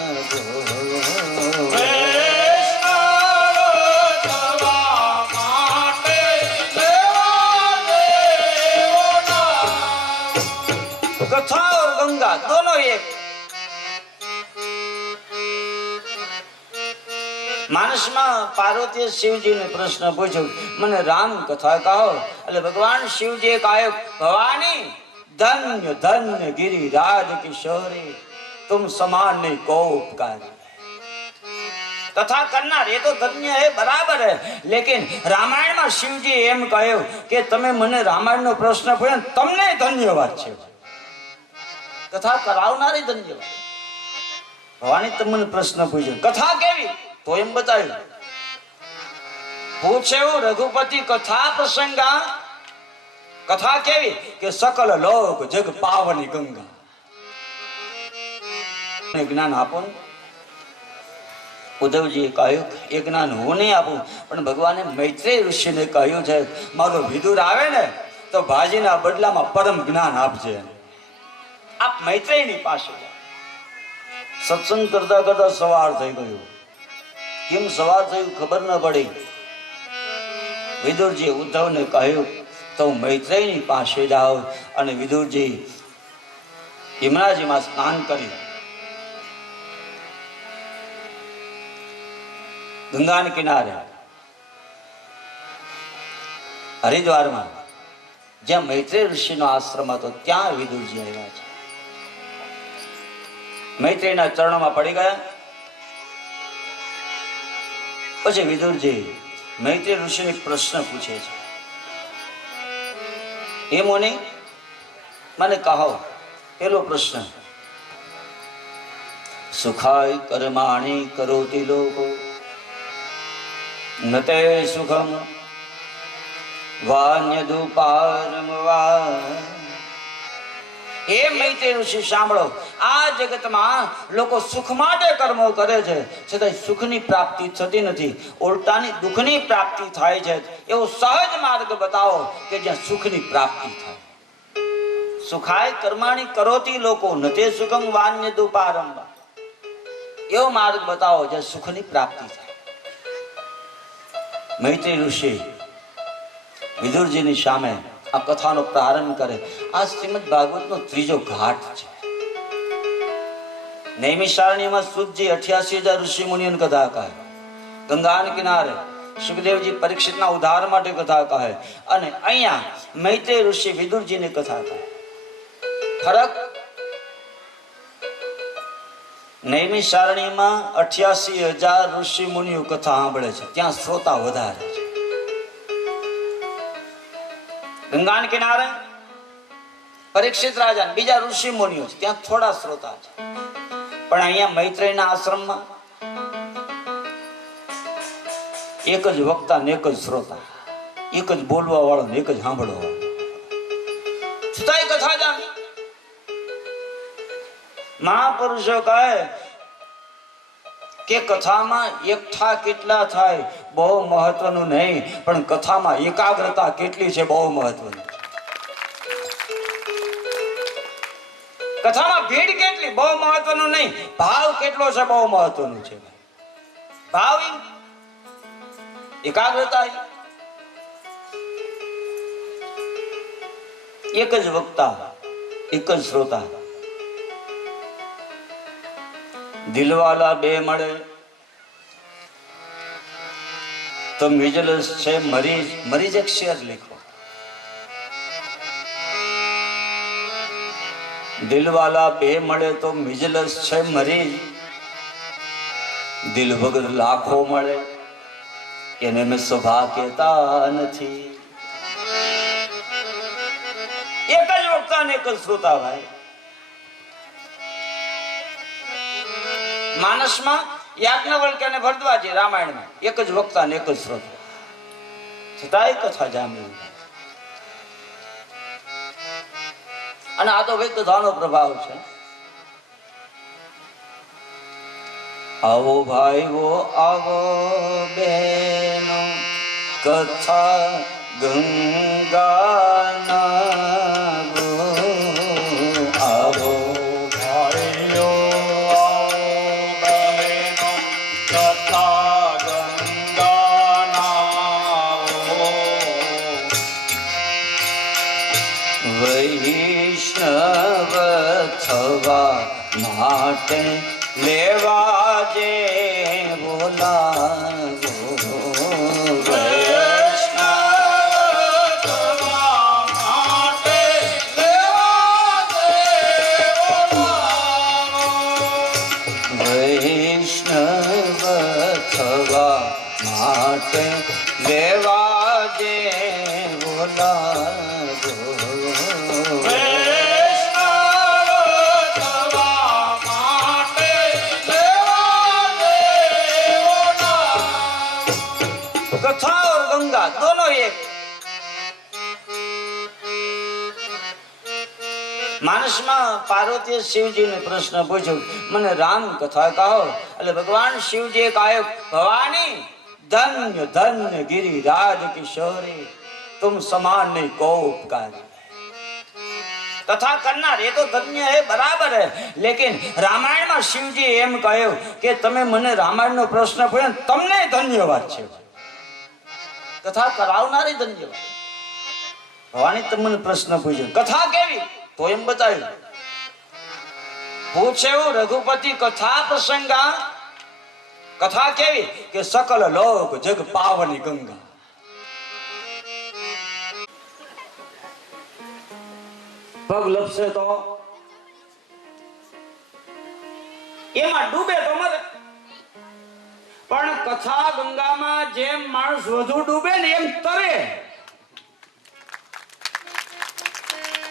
कथा और गंगा दोनों एक. માનસમાં પાર્વતીએ શિવજીને પ્રશ્ન પૂછ્યો, મને રામ કથા કહો. એટલે ભગવાન શિવજીએ કહ્યું, ભવાની ધન્ય ધન્ય ગિરિરાજ કિશોરી, तुम समान नहीं को उपकारी. कथा करना ये तो धन्य है, बराबर है, लेकिन रामायण में शिवजी एम कहयो कि तमे मने रामायण नो प्रश्न पूछ्यो, तमने धन्यवाद छे. कथा करावनारी धन्यवाद. भवानी तमने प्रश्न पूछ्यो कथा केवी, तो एम बताव्યું. पूछ्યું रघुपति कथा प्रसंगा, कथा केवी के सकल लोक जग पावनी गंगा. જ્ઞાન આપો. ઉદ્ધવજીએ કહ્યું એ જ્ઞાન હું નહીં આપું, પણ ભગવાને મૈત્રેય ઋષિને કહ્યું છે, મારો વિદુર આવે ને તો ભાજીના બદલામાં પરમ જ્ઞાન આપજે. આપ મૈત્રેયની પાસે જાઓ. સત્સંગ કરતા કરતા સવાર થઈ ગયું. કેમ સવાર થયું ખબર ન પડી. વિદુરજીએ ઉદ્ધવને કહ્યું તો મૈત્રેયની પાસે જાઓ. અને વિદુરજી યમુનાજીમાં સ્નાન કર્યું. ગંગાના કિનારે હરિદ્વારમાં જ્યાં મૈત્રેય ઋષિનો આશ્રમ હતો ત્યાં વિદુરજી આવ્યા છે. મૈત્રેયના ચરણોમાં પડી ગયા. પછી વિદુરજી મૈત્રેય ઋષિને પ્રશ્ન પૂછે છે, હે મુનિ મને કહો. પેલો પ્રશ્ન, સુખાય કર્માણી કરોતિ લોકો નતે સુખમ વાન્યદુપારમ વા. હે મૈત્રેય ઋષિ સાંભળો, આ જગતમાં લોકો સુખ માટે કર્મો કરે છે, છતાં સુખની પ્રાપ્તિ થતી નથી, ઉલટાની દુઃખની પ્રાપ્તિ થાય છે. એવો સહજ માર્ગ બતાવો કે જ્યાં સુખની પ્રાપ્તિ થાય. સુખાય કર્માણી કરોતી લોકો નતે સુખમ વાન્યદુપારમ વા. એવો માર્ગ બતાવો જ્યાં સુખની પ્રાપ્તિ થાય. મૈત્રેય ઋષિ વિદુરજીની સામે આ કથાનો પ્રારંભ કરે. આ શ્રીમદ ભાગવતનો ત્રીજો ઘાટ છે. નૈમિષારણ્યમાં સુતજી 88,000 ઋષિ મુનિઓની કથા કહે. ગંગાના કિનારે સુખદેવજી પરીક્ષિતના ઉદ્ધાર માટે કથા કહે. અને અહીંયા મૈત્રેય ઋષિ વિદુરજીની કથા કહે. ફરક, નૈમિષારણ્યમાં 88,000 ઋષિ મુનિઓ કથા સાંભળે છે, ત્યાં શ્રોતા વધારે છે. ગંગાના કિનારે પરીક્ષિત રાજા બીજા ઋષિ મુનિઓ છે, ત્યાં થોડા શ્રોતા છે. પણ અહીંયા મૈત્રેયના આશ્રમમાં એક જ વક્તા ને એક જ શ્રોતા, એક જ બોલવા વાળો ને એક જ સાંભળવા વાળો. છતાંય કથા જામી. મહાપુરુષો કહે કે કથામાં એકઠા કેટલા થાય બહુ મહત્વનું નહીં, પણ કથામાં એકાગ્રતા કેટલી છે બહુ મહત્વનું છે. કથામાં ભીડ કેટલી બહુ મહત્વનું નહીં, ભાવ કેટલો છે બહુ મહત્વનું છે. ભાવ એકાગ્રતા એક જ વક્તા એક જ શ્રોતા દિલવાલા બે મળે તો મિજલસ છે મરીજ એક શેર લખો દિલવાલા બે મળે તો મિજલસ છે મરીજ દિલ વગર લાખો મળે એને મેં સ્વભાવ કહેતા નથી એક જ વક્તા ને એક જ શ્રોતા ભાઈ માનસમાં યાજ્ઞવલ્ક્ય અને ભરદ્વાજી રામાયણમાં એક જ વક્તા ને એક જ શ્રોતા છતાંય કથા જામી અને આ તો ભાઈ કથાનો પ્રભાવ છે આવો ભાઈઓ આવો બહેનો કથા ગંગાના આવો ભાઈઓ આવો બહેનો કથા ગંગાના વૈષ્ણવ થવા માટે લેવા જે બોલાવો વૈષ્ણવ થવા માટે લેવા જે બોલાવો कथा और गंगा दोनों एक मानस में पार्वती शिवजी ने प्रश्न पूछो मैंने राम कथा कहो એટલે ભગવાન શિવજી કહ્યું ભવાની ધન્ય ધન્ય गिरिराज किशोरी तुम समान नहीं को उपकार कथा करना ये तो धन्य है बराबर है लेकिन रामायण में शिवजी एम કહ્યું કે તમે મને રામાયણ નો પ્રશ્ન પૂછ્યો તમને ધન્યવાદ છે कथा करावनारी धन्यवाद भवानी तमने प्रश्न पूछो कथा केवी तो एम बतायो पूछे रघुपति कथा प्रसंगा कथा केवी के सकल लोक जग पावनी गंगा पग लपसे तो एमा डूबे तो मरे પણ કથા ગંગામાં જેમ માણસ વધુ ડૂબે ને એમ તરે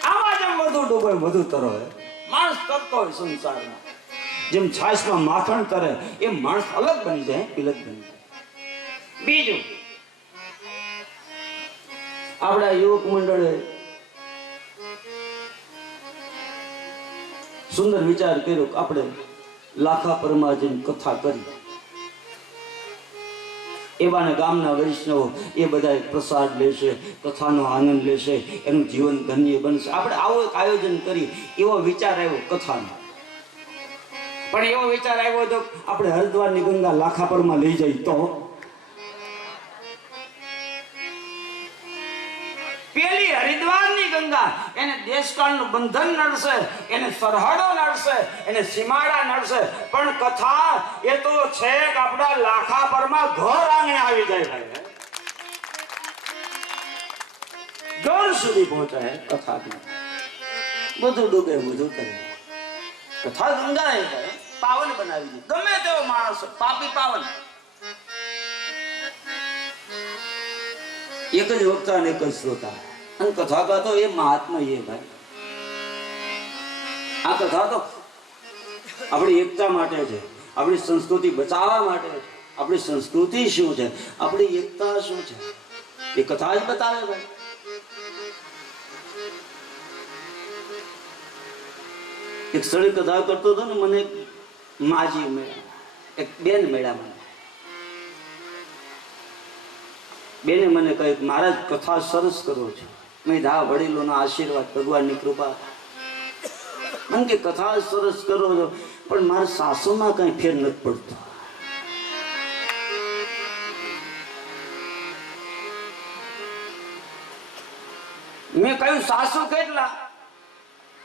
આમાં જેમ વધુ ડૂબે વધુ તરો માણસ તરતો હોય સંસારમાં જેમ છાશમાં માખણ તરે એમ માણસ અલગ બની જાય તિલક બની જાય બીજું આપણા યુવક મંડળે સુંદર વિચાર કર્યો કે આપણે લાખા પરમાજીની કથા કરી એવાને ગામના વૈષ્ણવો એ બધા પ્રસાદ લેશે કથાનો આનંદ લેશે એનું જીવન ધન્ય બનશે આપણે આવો એક આયોજન કરી એવો વિચાર આવ્યો કથાનો પણ એવો વિચાર આવ્યો તો આપણે હરિદ્વારની ગંગા લાખાપરમાં લઈ જઈ તો પેલી હરિદ્વારની ગંગા એને દેશકાળનું બંધન નડશે એને સરહદો નડશે એને સીમાડા નડશે પણ કથા એ તો છે કે આપણા લાખાપરમાં ઘર આંગણે આવી જાય ભાઈ ઘર સુધી પહોંચાય કથા બધું ડૂબે બધું કરે કથા ગંગા એ પાવન બનાવી દે ગમે તેવો માણસ પાપી પાવન एक જ વક્તા અને એક જ શ્રોતા અને કથા કા તો એ મહાત્મા એ ભાઈ આ કથા તો આપણી એકતા માટે છે આપણી સંસ્કૃતિ બચાવવા માટે છે આપણી સંસ્કૃતિ શું છે આપણી એકતા શું છે એ કથા જ બતાવે ભાઈ એક સ્થળે કથા કરતો હતો ને મને માજી મેળા એક બેન મેળા મને બેને મને કહ્યું મહારાજ કથા સરસ કરો છો મેં દા વડીલોના આશીર્વાદ ભગવાનની કૃપા મને કે કથા સરસ કરો છો પણ મારા સાસુમાં કઈ ફેર નથી પડતો મેં કહ્યું સાસુ કેટલા?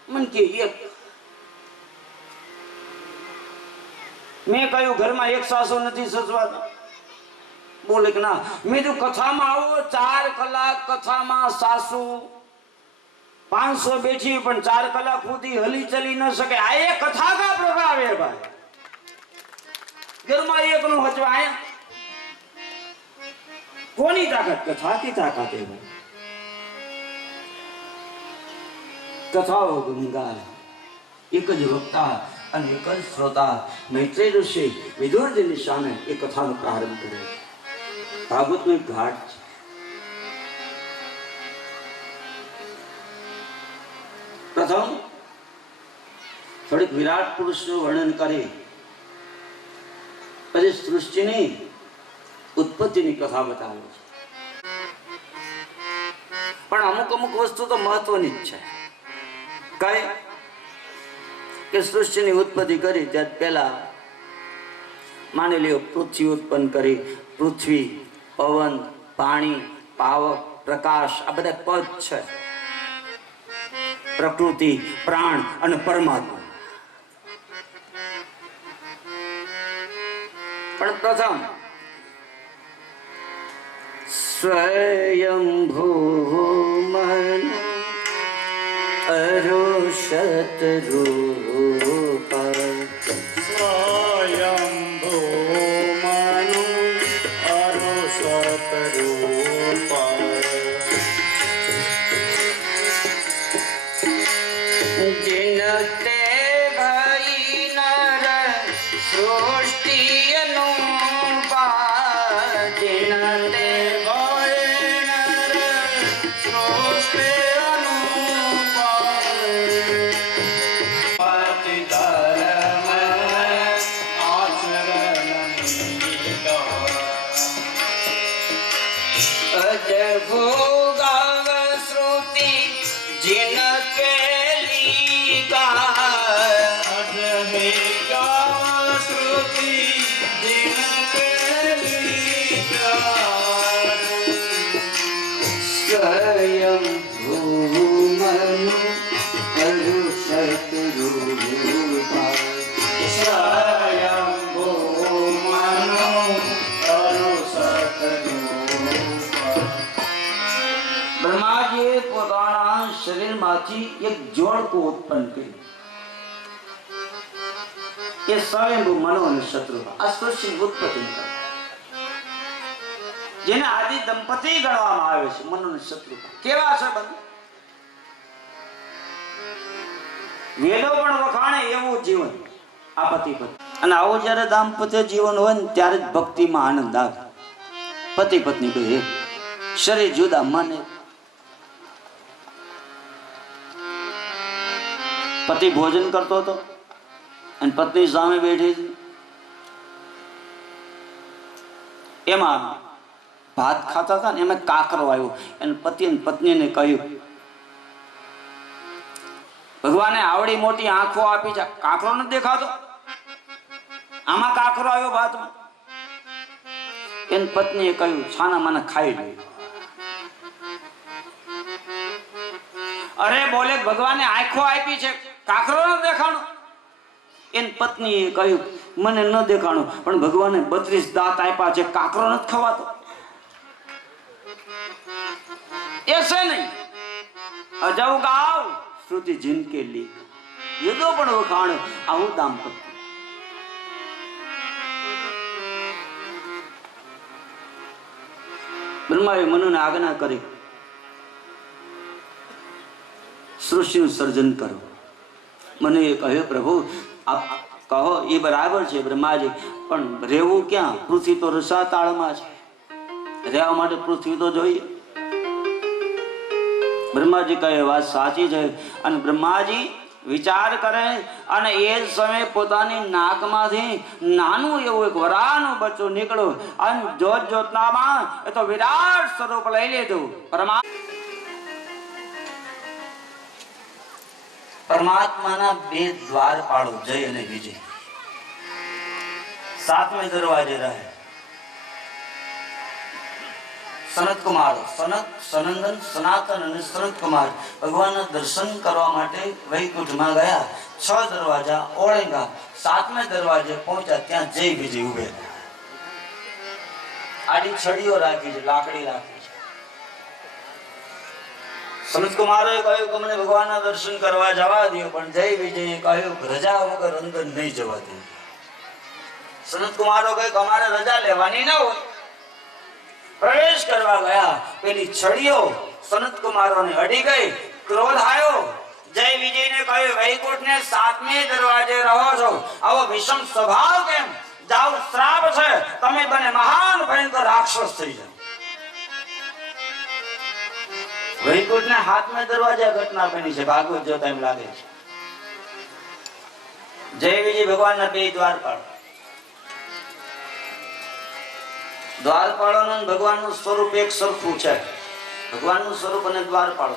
મને કે એક. મેં કહ્યું ઘરમાં એક સાસુ નથી સચવાતા? બોલે કે ના. મેં જો કથામાં આવો 4 કલાક કથામાં સાસુ 500 બેઠી પણ 4 કલાક સુધી હલી ચલી ન શકે. આ એ કથા કા પ્રભાવ હે ભાઈ. ઘરમાં એક નું હચવા આયા કોની તાકાત? કથા की તાકાત है भाई. કથાઓ ગંગા, એક જ વક્તા અને એક જ શ્રોતા. મૈત્રેય ઋષિ વિદુરજીની સામે એ કથાનો પ્રારંભ કર્યો. ભાગવતનો એક ઘાટ છે. પ્રથમ થોડીક વિરાટ પુરુષનું વર્ણન કરી પછી સૃષ્ટિની ઉત્પત્તિની કથા બતાવે છે. પણ અમુક વસ્તુ તો મહત્વની જ છે. કઈ કે સૃષ્ટિની ઉત્પત્તિ કરી ત્યાર પહેલા માની લ્યો પૃથ્વી ઉત્પન્ન કરી. પૃથ્વી, પવન, પાણી, પાવક, પ્રકાશ આ બધા પદ છે. પ્રકૃતિ, પ્રાણ અને પરમાત્મા. પણ પ્રથમ સ્વયંભૂ મનુ અરુષત રૂપ. સ્વયંભૂ મનુ અરુષત રૂપ. जिन ते भई नर सृष्टि अनुपा. जिन ते ભય નર સૃષ્ટિ અનુપા. પતિધર્મ આચરણનીકા. अजभो गाव श्रुति जिन के लीका. અજહે ગાવ શ્રુતિ દિન કેલિકા. स्वयं भूमनु अरुषत रूपा. સ્વયંભૂ મનુ અરુષત રૂપ. બ્રહ્માજીએ પોતાના શરીરમાંથી એક જોડકું ઉત્પન્ન કર્યું. એ સ્વયંભૂ મનો અને શત્રુપા. આ સૃષ્ટિની ઉત્પત્તિ કરી. જેને આદિ દંપતિ ગણવામાં આવે છે. મનો અને શત્રુપા કેવા છે બંને? વેદો પણ વખાણે એવું જીવન આ પતિ પત્ની. અને આવું જયારે દાંપત્ય જીવન હોય ને ત્યારે જ ભક્તિમાં આનંદ આવે. પતિ પત્ની બે એક, શરીર જુદા મન એક. પતિ ભોજન કરતો હતો અને પત્ની સામે બેઠી હતી. એમાં ભાત ખાતા હતા ને એમાં કાકરો આવ્યો. અને પતિ અને પત્નીને કહ્યું, ભગવાને આવડી મોટી આંખો આપી છે, કાકરો નથી દેખાતો? આમાં કાકરો આવ્યો ભાતમાં. એની પત્નીએ કહ્યું, છાના માના ખાઈ લે. અરે બોલે, ભગવાને આંખો આપી છે, કાકરો ન દેખાણો? એની પત્નીએ કહ્યું, મને ન દેખાણો, પણ ભગવાને 32 દાંત આપ્યા છે, કાકરો નથી ખવાતો? એસે નહીં અજવ ગાવ શ્રુતિ જિનકે લી. યુદો પણ વખાણ આવું દાંપત્ય. બ્રહ્માએ મનુને આજ્ઞા કરી, સૃષ્ટિનું સર્જન કરો. મને એ કહ્યું, પ્રભુ આપ કહો એ બરાબર છે બ્રહ્માજી, પણ રહેવું ક્યાં? પૃથ્વી તો રસાતાળમાં છે, રહેવા માટે પૃથ્વી તો જોઈએ. બ્રહ્માજી કહે વાત સાચી છે. અને બ્રહ્માજી વિચાર કરે અને એ જ સમયે પોતાની નાકમાંથી નાનું એવું એક વરાનું બચ્ચું નીકળ્યું અને જોત જોતનામાં એ તો વિરાટ સ્વરૂપ લઈ લીધું. પરમાત્માના 2 દ્વારપાળો જય અને વિજય 7મે દરવાજે રહે. સનત કુમાર, સનત, સનંદન, સનાતન અને સનત કુમાર ભગવાનના દર્શન કરવા માટે વૈકુંઠમાં ગયા. 6 દરવાજા ઓળંગા. 7મે દરવાજે પહોંચ્યા, ત્યાં જય વિજય ઉભે આડી છડીઓ રાખી છે, લાકડી રાખી છે. સનત કુમારે કહ્યું કે અમને ભગવાનના દર્શન કરવા જવા દો, પણ જય વિજયે કહ્યું રજા વગર અંદર નહીં જવા દે. સનત કુમારો કહે કે અમારે રજા લેવાની ન હોય. પ્રવેશ કરવા ગયા, પેલી છડીઓ સનત કુમારોને અડી ગઈ. ક્રોધ આવ્યો. જય વિજયને કહ્યું વૈકુંઠને 7મે દરવાજે રહો છો, આવો વિષમ સ્વભાવ કેમ? જાઓ, શ્રાપ છે, તમે બને મહાન ભયંકર રાક્ષસ થઈ જાઓ. વૈકુંઠને 7મે દરવાજે ઘટના બની છે. ભાગવત જોતા એમ લાગે છે. જય વિજય ભગવાનના 2 દ્વારપાળ. દ્વારપાળોનું ભગવાનનું સ્વરૂપ એક સરખું છે. ભગવાનનું સ્વરૂપ અને દ્વારપાળ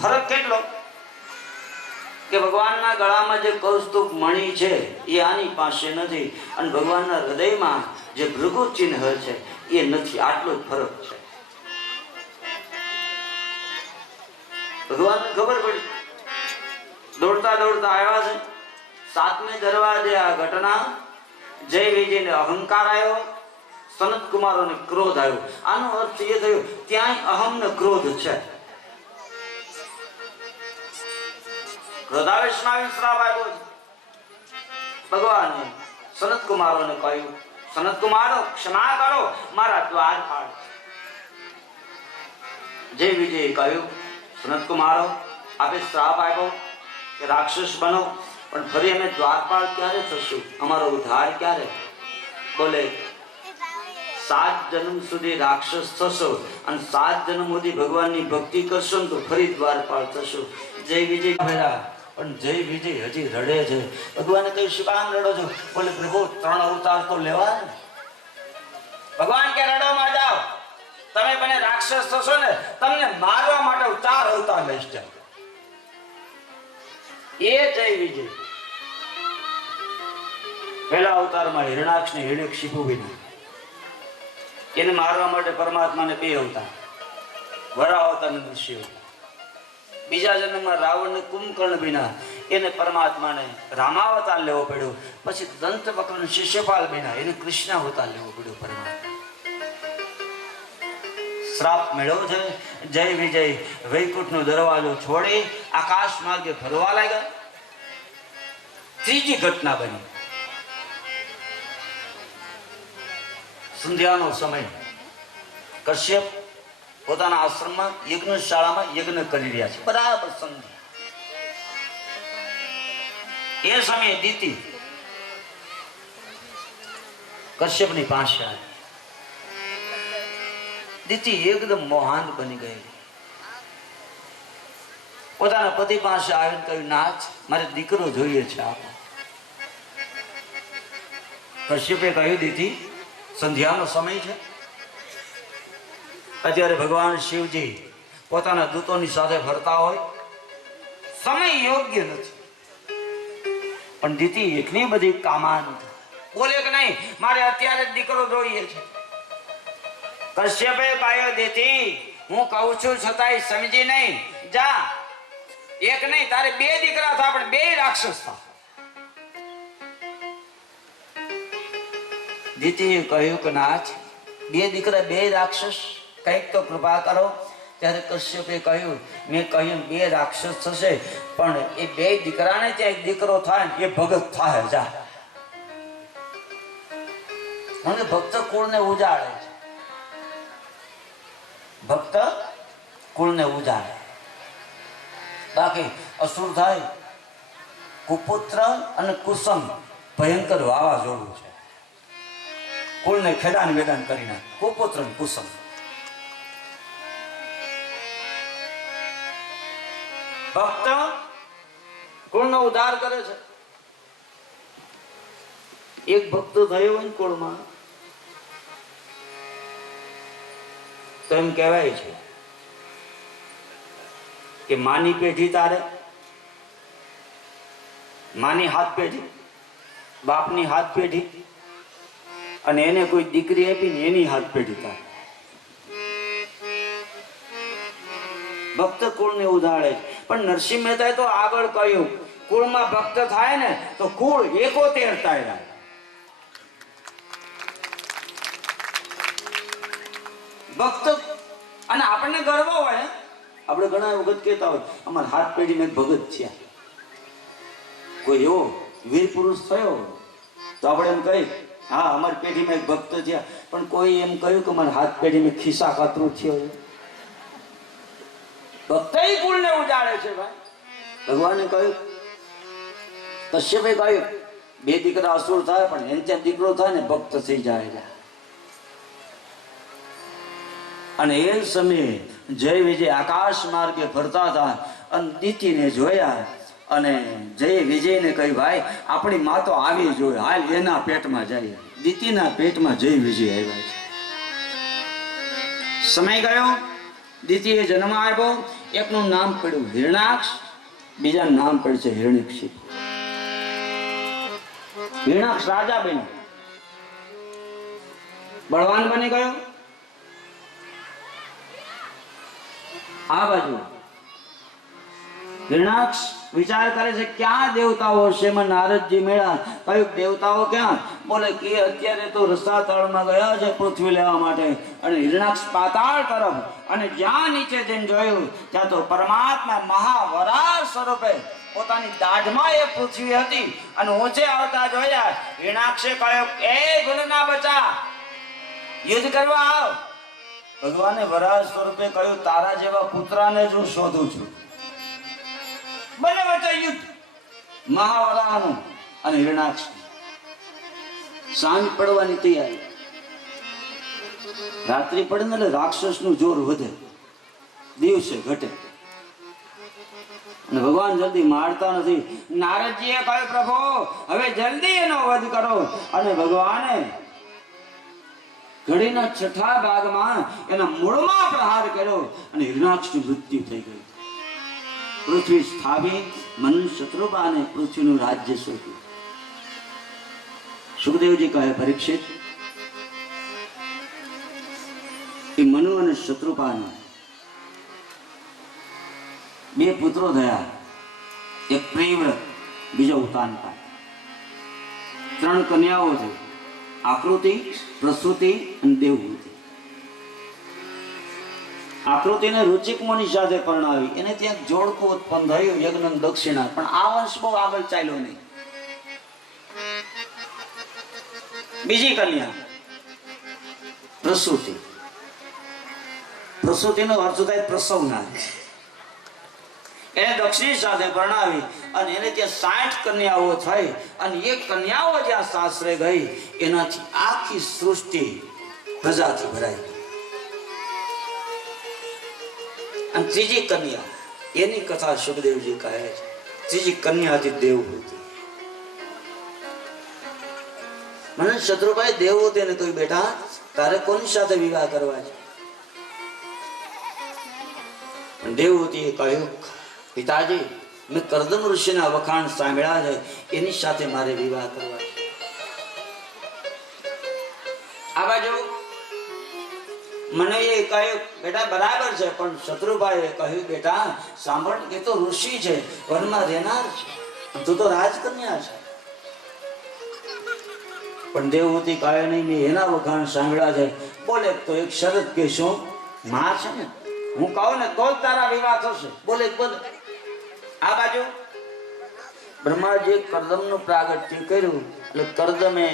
ફરક કેટલો કે ભગવાનના ગળામાં જે કૌસ્તુભ મણિ છે એ આની પાસે નથી, અને ભગવાનના હૃદયમાં જે ભૃગુ ચિહ્ન છે એ નથી. આટલો જ ફરક છે. ભગવાનને ખબર પડી, દોડતા દોડતા આવ્યા છે. 7મે દરવાજે આ ઘટના. જય વિજયને અહંકાર આવ્યો, સનત કુમારોને ક્રોધ આવ્યો. આનો અર્થ એ થયો ત્યાંય અહમ ને ક્રોધ છે. ક્રોધાવેશમાં આવીને શ્રાપ આપ્યો છે. ભગવાને સનત કુમારોને કહ્યું, સનત કુમારો ક્ષમા કરો, મારા દ્વારપાળ. જય વિજયે કહ્યું, સનત કુમારો આપે શ્રાપ આપ્યો કે રાક્ષસ બનો, પણ ફરી અમે દ્વારપાળ ક્યારે થશું? અમારો ઉદ્ધાર ક્યારે? બોલે 7 જન્મ સુધી રાક્ષસ થશો અને 7 જન્મ સુધી ભગવાનની ભક્તિ કરશો ને તો ફરી દ્વારપાળ થશો. જય વિજય ફેરા, પણ જય વિજય હજી રડે છે. ભગવાને કહ્યું શું કામ રડો છો? બોલે પ્રભુ 3 અવતાર તો લેવા ને. ભગવાન કે રડો માં જાઓ, તમે બને રાક્ષસ થશો ને, તમને મારવા માટે 4 અવતાર લઈશ જાઓ. એ જય વિજય પહેલા અવતારમાં હિરણાક્ષ ને હિરણ્યકશિપુ વિના, એને મારવા માટે પરમાત્માને 2 અવતાર, વરાહ અવતાર અને નૃસિંહ અવતાર. બીજા જન્મમાં રાવણ ને કુંભકર્ણ વિના, એને પરમાત્માને રામાવતાર લેવો પડ્યો. પછી દંત વક્ર શિષ્યપાલ વિના, એને કૃષ્ણ અવતાર લેવો પડ્યો. પરમાત્મા શ્રાપ મેળવ્યો છે. જય વિજય વૈકુંઠનો દરવાજો છોડી આકાશ માર્ગે ફરવા લાગ્યા. ત્રીજી ઘટના બની. સંધ્યાનો સમય. કશ્યપ પોતાના આશ્રમમાં યજ્ઞશાળામાં યજ્ઞ કરી રહ્યા છે. બરાબર સંધ્યા. એ સમયે દીતિ કશ્યપની પાસે આવી. દીતિ એકદમ મોહાન બની ગઈ. પોતાના પતિ પાસે આવીને કહ્યું, નાથ મારે દીકરો જોઈએ છે. આપ. કશ્યપે કહ્યું, દીતિ સંધ્યાનો સમય છે, અત્યારે ભગવાન શિવજી પોતાના દૂતોની સાથે ફરતા હોય, સમય યોગ્ય નથી. પણ દીતિ એટલી બધી કામાન બોલે કે નહીં, મારે અત્યારે જ દીકરો જોઈએ છે. કશ્યપે કહ્યું, દીતિ હું કહું છું છતાંય સમજી નહીં. જા, એક નહીં તારે 2 દીકરા થા, પણ 2 રાક્ષસ થા. દીતિએ કહ્યું કે નાથ 2 દીકરા 2 રાક્ષસ, કંઈક તો કૃપા કરો. ત્યારે કશ્યપે કહ્યું, મેં કહ્યું 2 રાક્ષસ થશે, પણ એ 2 દીકરાને ત્યાં 1 દીકરો થાય ને એ ભગત થાય. જા, મને ભક્ત કુળને ઉજાડે છે. ભક્ત કુળને ઉજાડે, બાકી અસુર થાય. કુપુત્ર અને કુસમ ભયંકર વાવાઝોડું છે. કુળને ખેદાન વેદાન કરી નાખે. કુપુત્ર અને કુસમ. ભક્ત કુળનો ઉદ્ધાર કરે છે. એક ભક્ત થયો હોય કુળમાં તો એમ કહેવાય છે કે માની પેઢી તારે, માની હાથ પેઢી, બાપની હાથ પેઢી, અને એને કોઈ દીકરી આપીને એની હાથ પેઢી તારે. ભક્ત કુળને ઉધાડે છે. પણ નરસિંહ મહેતાએ તો આગળ કહ્યું કુળમાં ભક્ત થાય ને તો કુળ 71 થાય. ભક્ત અને આપણને ગર્વ હોય. આપણે ઘણા વખત કહેતા હોય અમારા હાથ પેઢીમાં એક ભગત છે, કોઈ એવો વીર પુરુષ થયો તો આપણે એમ કહી હા અમારી પેઢીમાં એક ભક્ત છે. પણ કોઈ એમ કહ્યું કે અમારા હાથ પેઢીમાં ખિસ્સા કાતરું થયો. ભક્ત કુળને ઉજાડે છે ભાઈ. ભગવાને કહ્યું કશ્યપે કહ્યું 2 દીકરા અસુર થાય પણ એને ત્યાં દીકરો થાય ને ભક્ત થઈ જાય. અને એ સમયે જય વિજય આકાશ માર્ગે ફરતા હતા અને દીતીને જોયા અને જય વિજયને કહ્યું ભાઈ આપણી માં તો આવી જોઈએ, હાલ એના પેટમાં જાય. દીતીના પેટમાં જય વિજય આવ્યા છે. સમય ગયો, દીતીએ જન્મ આપ્યો. એકનું નામ પડ્યું હિરણાક્ષ, બીજાનું નામ પડ્યું છે હિરણ્યકશિપુ. હિરણાક્ષ રાજા બન્યો, બળવાન બની ગયો. આ બાજુ હિરણાક્ષ વિચાર કરે છે ક્યાં દેવતાઓ છે. એમાં નારદજી મળ્યા. કયું દેવતાઓ ક્યાં? બોલે કે અત્યારે તો રસાતળમાં ગયા છે પૃથ્વી લેવા માટે. અને હિરણાક્ષ પાતાળ તરફ અને જ્યાં નીચે જઈને જોયું ત્યાં તો પરમાત્મા મહાવરાળ સ્વરૂપે પોતાની દાઢમાં એ પૃથ્વી હતી અને ઊંચે આવતા જોયા. હિરણાક્ષે કહ્યું એ ગુણના બચા યુદ્ધ કરવા આવ. ભગવાને વરાળ સ્વરૂપે કહ્યું તારા જેવા પુત્રાને જ હું શોધું છું. બંને વચ્ચે યુદ્ધ મહાવરાળનું અને હિરણાક્ષ. સાંજ પડવાની તૈયારી. રાત્રિ પડે ને એટલે રાક્ષસનું જોર વધે, દિવસે ઘટે અને ભગવાન જલ્દી મારતા નથી. નારદજીએ કહ્યું પ્રભુ હવે જલ્દી એનો વધ કરો. અને ભગવાને ઘડીના 6થા ભાગમાં એના મૂળમાં પ્રહાર કર્યો અને હિરણાક્ષનું મૃત્યુ થઈ ગયું. પૃથ્વી સ્થાપી મનુષ્ય શત્રુપાને પૃથ્વીનું રાજ્ય સોંપ્યું. સુખદેવજી કહે પરીક્ષિત એ મનુ અને શત્રુપાને 2 પુત્રો થયા. એક પ્રિયવ્રત, બીજો ઉતાનપાદ. 3 કન્યાઓ થઈ, આકૃતિ, પ્રસૂતિ અને દેવહૂતિ. આકૃતિને રુચિક મુનિ સાથે પરણાવી. એને ત્યાં જોડકું ઉત્પન્ન થયું યજ્ઞ દક્ષિણા. પણ આ વંશ બહુ આગળ ચાલ્યો નહીં. બીજી કન્યા પ્રસૂતિ. પ્રસૂતિનો અર્થ થાય પ્રસવનાર. એને દક્ષિણ સાથે પરણાવી અને એને ત્યાં 60 કન્યાઓ થઈ. અને એ કન્યાઓ જ્યાં સાસરે ગઈ એનાથી આખી સૃષ્ટિ પ્રજાથી ભરાઈ. અને ત્રીજી કન્યા એની કથા સુખદેવજી કહે છે. ત્રીજી કન્યા હતી દેવહૂતિ. મને શત્રુભાઈ દેવહૂતિને કહ્યું બેટા તારે કોની સાથે વિવાહ કરવા છે? દેવહૂતિએ કહ્યું પિતાજી મેં કરદમ ઋષિના વખાણ સાંભળ્યા છે, એની સાથે મારે વિવાહ કરવા છે. આ બાજુ મને એ કહ્યું બેટા બરાબર છે. પણ શત્રુભાઈએ કહ્યું બેટા સાંભળ એ તો ઋષિ છે, વનમાં રહેનાર છે, તું તો રાજકન્યા છે. પણ દેવહૂતિ કહે નહીં મેં એના વખાણ સાંભળ્યા છે. બોલે તો એક શરત કે શું? માં છે ને હું કહું ને તો જ તારા વિવાહ થશે. બોલે બોલે. આ બાજુ બ્રહ્માજીએ કરદમનું પ્રાગટ્ય કર્યું. એટલે કરદમે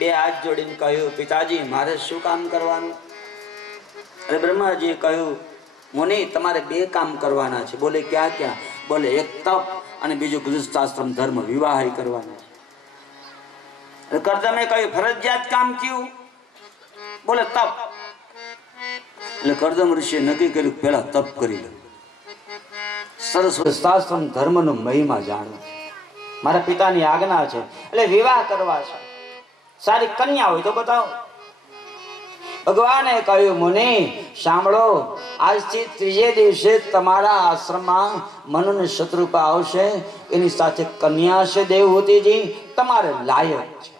2 હાથ જોડીને કહ્યું પિતાજી મારે શું કામ કરવાનું? અરે બ્રહ્માજીએ કહ્યું મુનિ તમારે 2 કામ કરવાના છે. બોલે ક્યાં ક્યાં? બોલે એક તપ અને બીજું ગૃહસ્થાશ્રમ ધર્મ વિવાહ કરવાના છે. કરદમે કહ્યું ફરજિયાત કામ કયું? બોલે તપ. એટલે કરદમ ઋષિએ નક્કી કર્યું પેલા તપ કરી લો. સરસ શાસ્ત્રમ ધર્મનો મહિમા જાણો. મારા પિતાની આજ્ઞા છે એટલે વિવાહ કરવા છે. સારી કન્યા હોય તો બતાવો. ભગવાને કહ્યું મુનિ સાંભળો આજથી 3જે દિવસે તમારા આશ્રમમાં મનુ અને શત્રુપા આવશે. એની સાથે કન્યા છે દેવહૂતિજી, તમારે લાયક છે,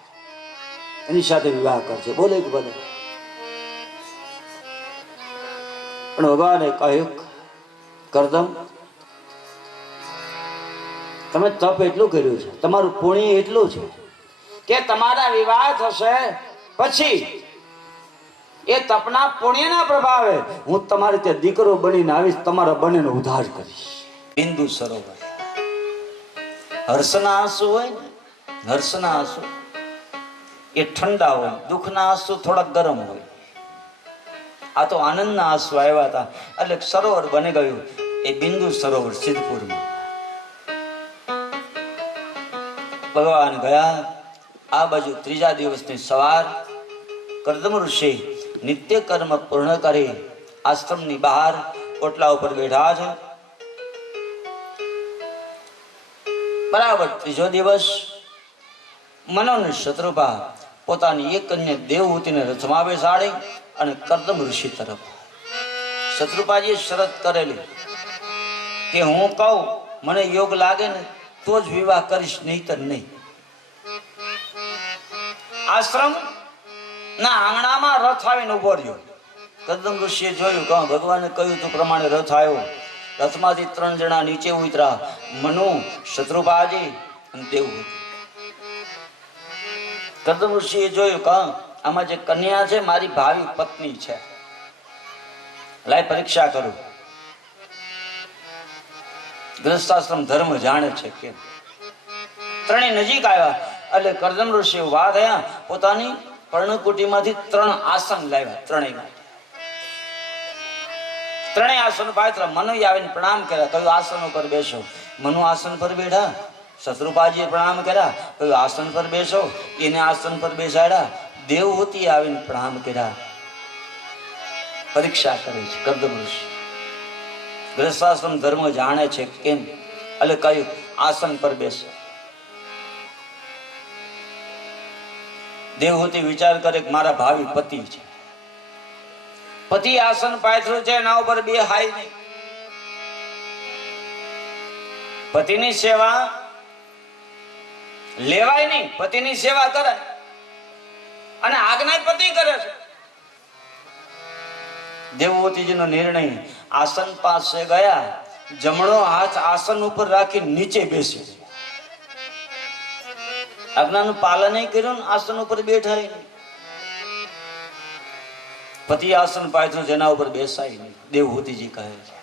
એની સાથે વિવાહ કરશે. બોલે કે બોલે. પણ ભગવાને કહ્યું કરદમ, તમે તપ એટલું કર્યું છે, તમારું પુણ્ય એટલું છે કે તમારા વિવાહ થશે પછી એ તપના પુણ્યના પ્રભાવે હું તમારી ત્યાં દીકરો બનીને આવીશ, તમારા બંનેનો ઉદ્ધાર કરીશ. બિંદુ સરોવર, હર્ષના આંસુ હોય ને, હર્ષના આંસુ એ ઠંડા હોય, દુઃખના આંસુ થોડા ગરમ હોય. આ તો આનંદના આંસુ આવ્યા હતા એટલે સરોવર બની ગયું. એ બિંદુ સરોવર સિદ્ધપુરમાં. ભગવાન ગયા. આ બાજુ ત્રીજા દિવસની સવાર, કરદમ ઋષિ નિત્ય કર્મ પૂર્ણ કરી આશ્રમની બહાર ઓટલા ઉપર બેઠા છે. બરાબર ત્રીજો દિવસ, મનો અને શત્રુપા પોતાની એક કન્યા દેવહૂતિને રથમાં બેસાડી અને કરદમ ઋષિ તરફ. શત્રુપાજીએ શરત કરેલી કે હું કહું મને યોગ લાગે ને તો જ વિવાહ કરીશ, નહીતર નહીં. આશ્રમ ના આંગણામાં રથ આવીને ઉભો રહ્યો. કરદમ ઋષિએ જોયું કે ભગવાને કહ્યું તું પ્રમાણે રથ આવ્યો. રથમાંથી 3 જણા નીચે ઉતરા, મનુ, શત્રુપાજી અને દેવહૂતિ. કરદમ ઋષિએ જોયું કે આમાં જે કન્યા છે મારી ભાવિ પત્ની છે, લાય પરીક્ષા કરું. ગૃહસ્થાશ્રમ ધર્મ જાણે છે કેમ. ત્રણેય નજીક આવ્યા એટલે કરદમ ઋષિ ઉભા થયા. પોતાની પર્ણકુટીમાંથી 3 આસન લાવ્યા. ત્રણેય આસન પાત્ર. મનુ આવીને પ્રણામ કર્યા, કહ્યું આસન ઉપર બેસો. મનુ આસન પર બેઠા. શત્રુપાજીએ પ્રણામ કર્યા, કહ્યું આસન પર બેસો. એને આસન પર બેસાડ્યા. દેવહૂતિ આવીને પ્રણામ કર્યા. પરીક્ષા કરે છે કરદમ ઋષિ. ગૃહસ્થાશ્રમ ધર્મ જાણે છે કેમ એટલે કહ્યું આસન પર બેસો. દેવહૂતિ વિચાર કરે કે મારા ભાવિ પતિ છે, પતિ આસન પાથર્યું છે, એના ઉપર બે હાય નહીં. પતિની સેવા લેવાય નહીં, પતિની સેવા કરાય. અને આજ્ઞા પતિ કરે છે. દેવહૂતિજીનો નિર્ણય. આસન પાસે ગયા, જમણો હાથ આસન ઉપર રાખી નીચે બેસી. આજ્ઞાનું પાલન કર્યું ને આસન ઉપર બેઠા નહીં. પતિ આસન પાથર્યું જેના ઉપર બેસાય નહીં. દેવહૂતિજી કહે છે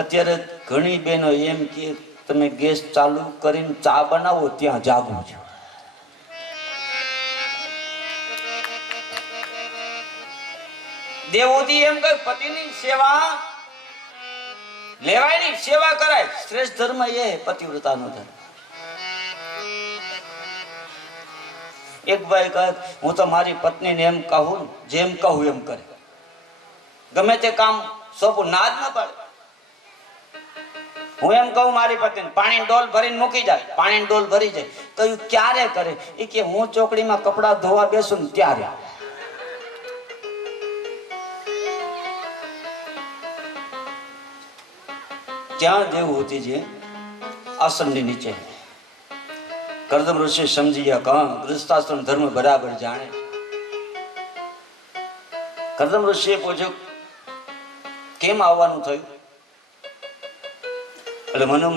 અત્યારે ઘણી બહેનો એમ કે તમે ગેસ ચાલુ કરીને ચા બનાવો ત્યાં જાગું છો. દેવહૂતિ એમ કહે પતિની સેવા લેવાય નહીં, સેવા કરાય. શ્રેષ્ઠ ધર્મ એ પતિવ્રતાનો ધર્મ. એક ભાઈ કહે હું તો મારી પત્નીને એમ કહું જેમ કહું એમ કરે. ગમે તે કામ સોંપું ના જ ન પાડે. હું એમ કહું મારી પત્નીને પાણી ડોલ ભરીને મૂકી જાય, પાણી ડોલ ભરી જાય. કહ્યું ક્યારે કરે? એ કે હું ચોકડીમાં કપડા ધોવા બેસું ને ત્યારે. ત્યાં દેવહૂતિજી આસનની નીચે. કરદમ ઋષિ સમજી ગયા કે ગૃહસ્થાશ્રમ ધર્મ બરાબર જાણે. કરદમ ઋષિએ પૂછ્યું કેમ આવવાનું થયું? એટલે મનુ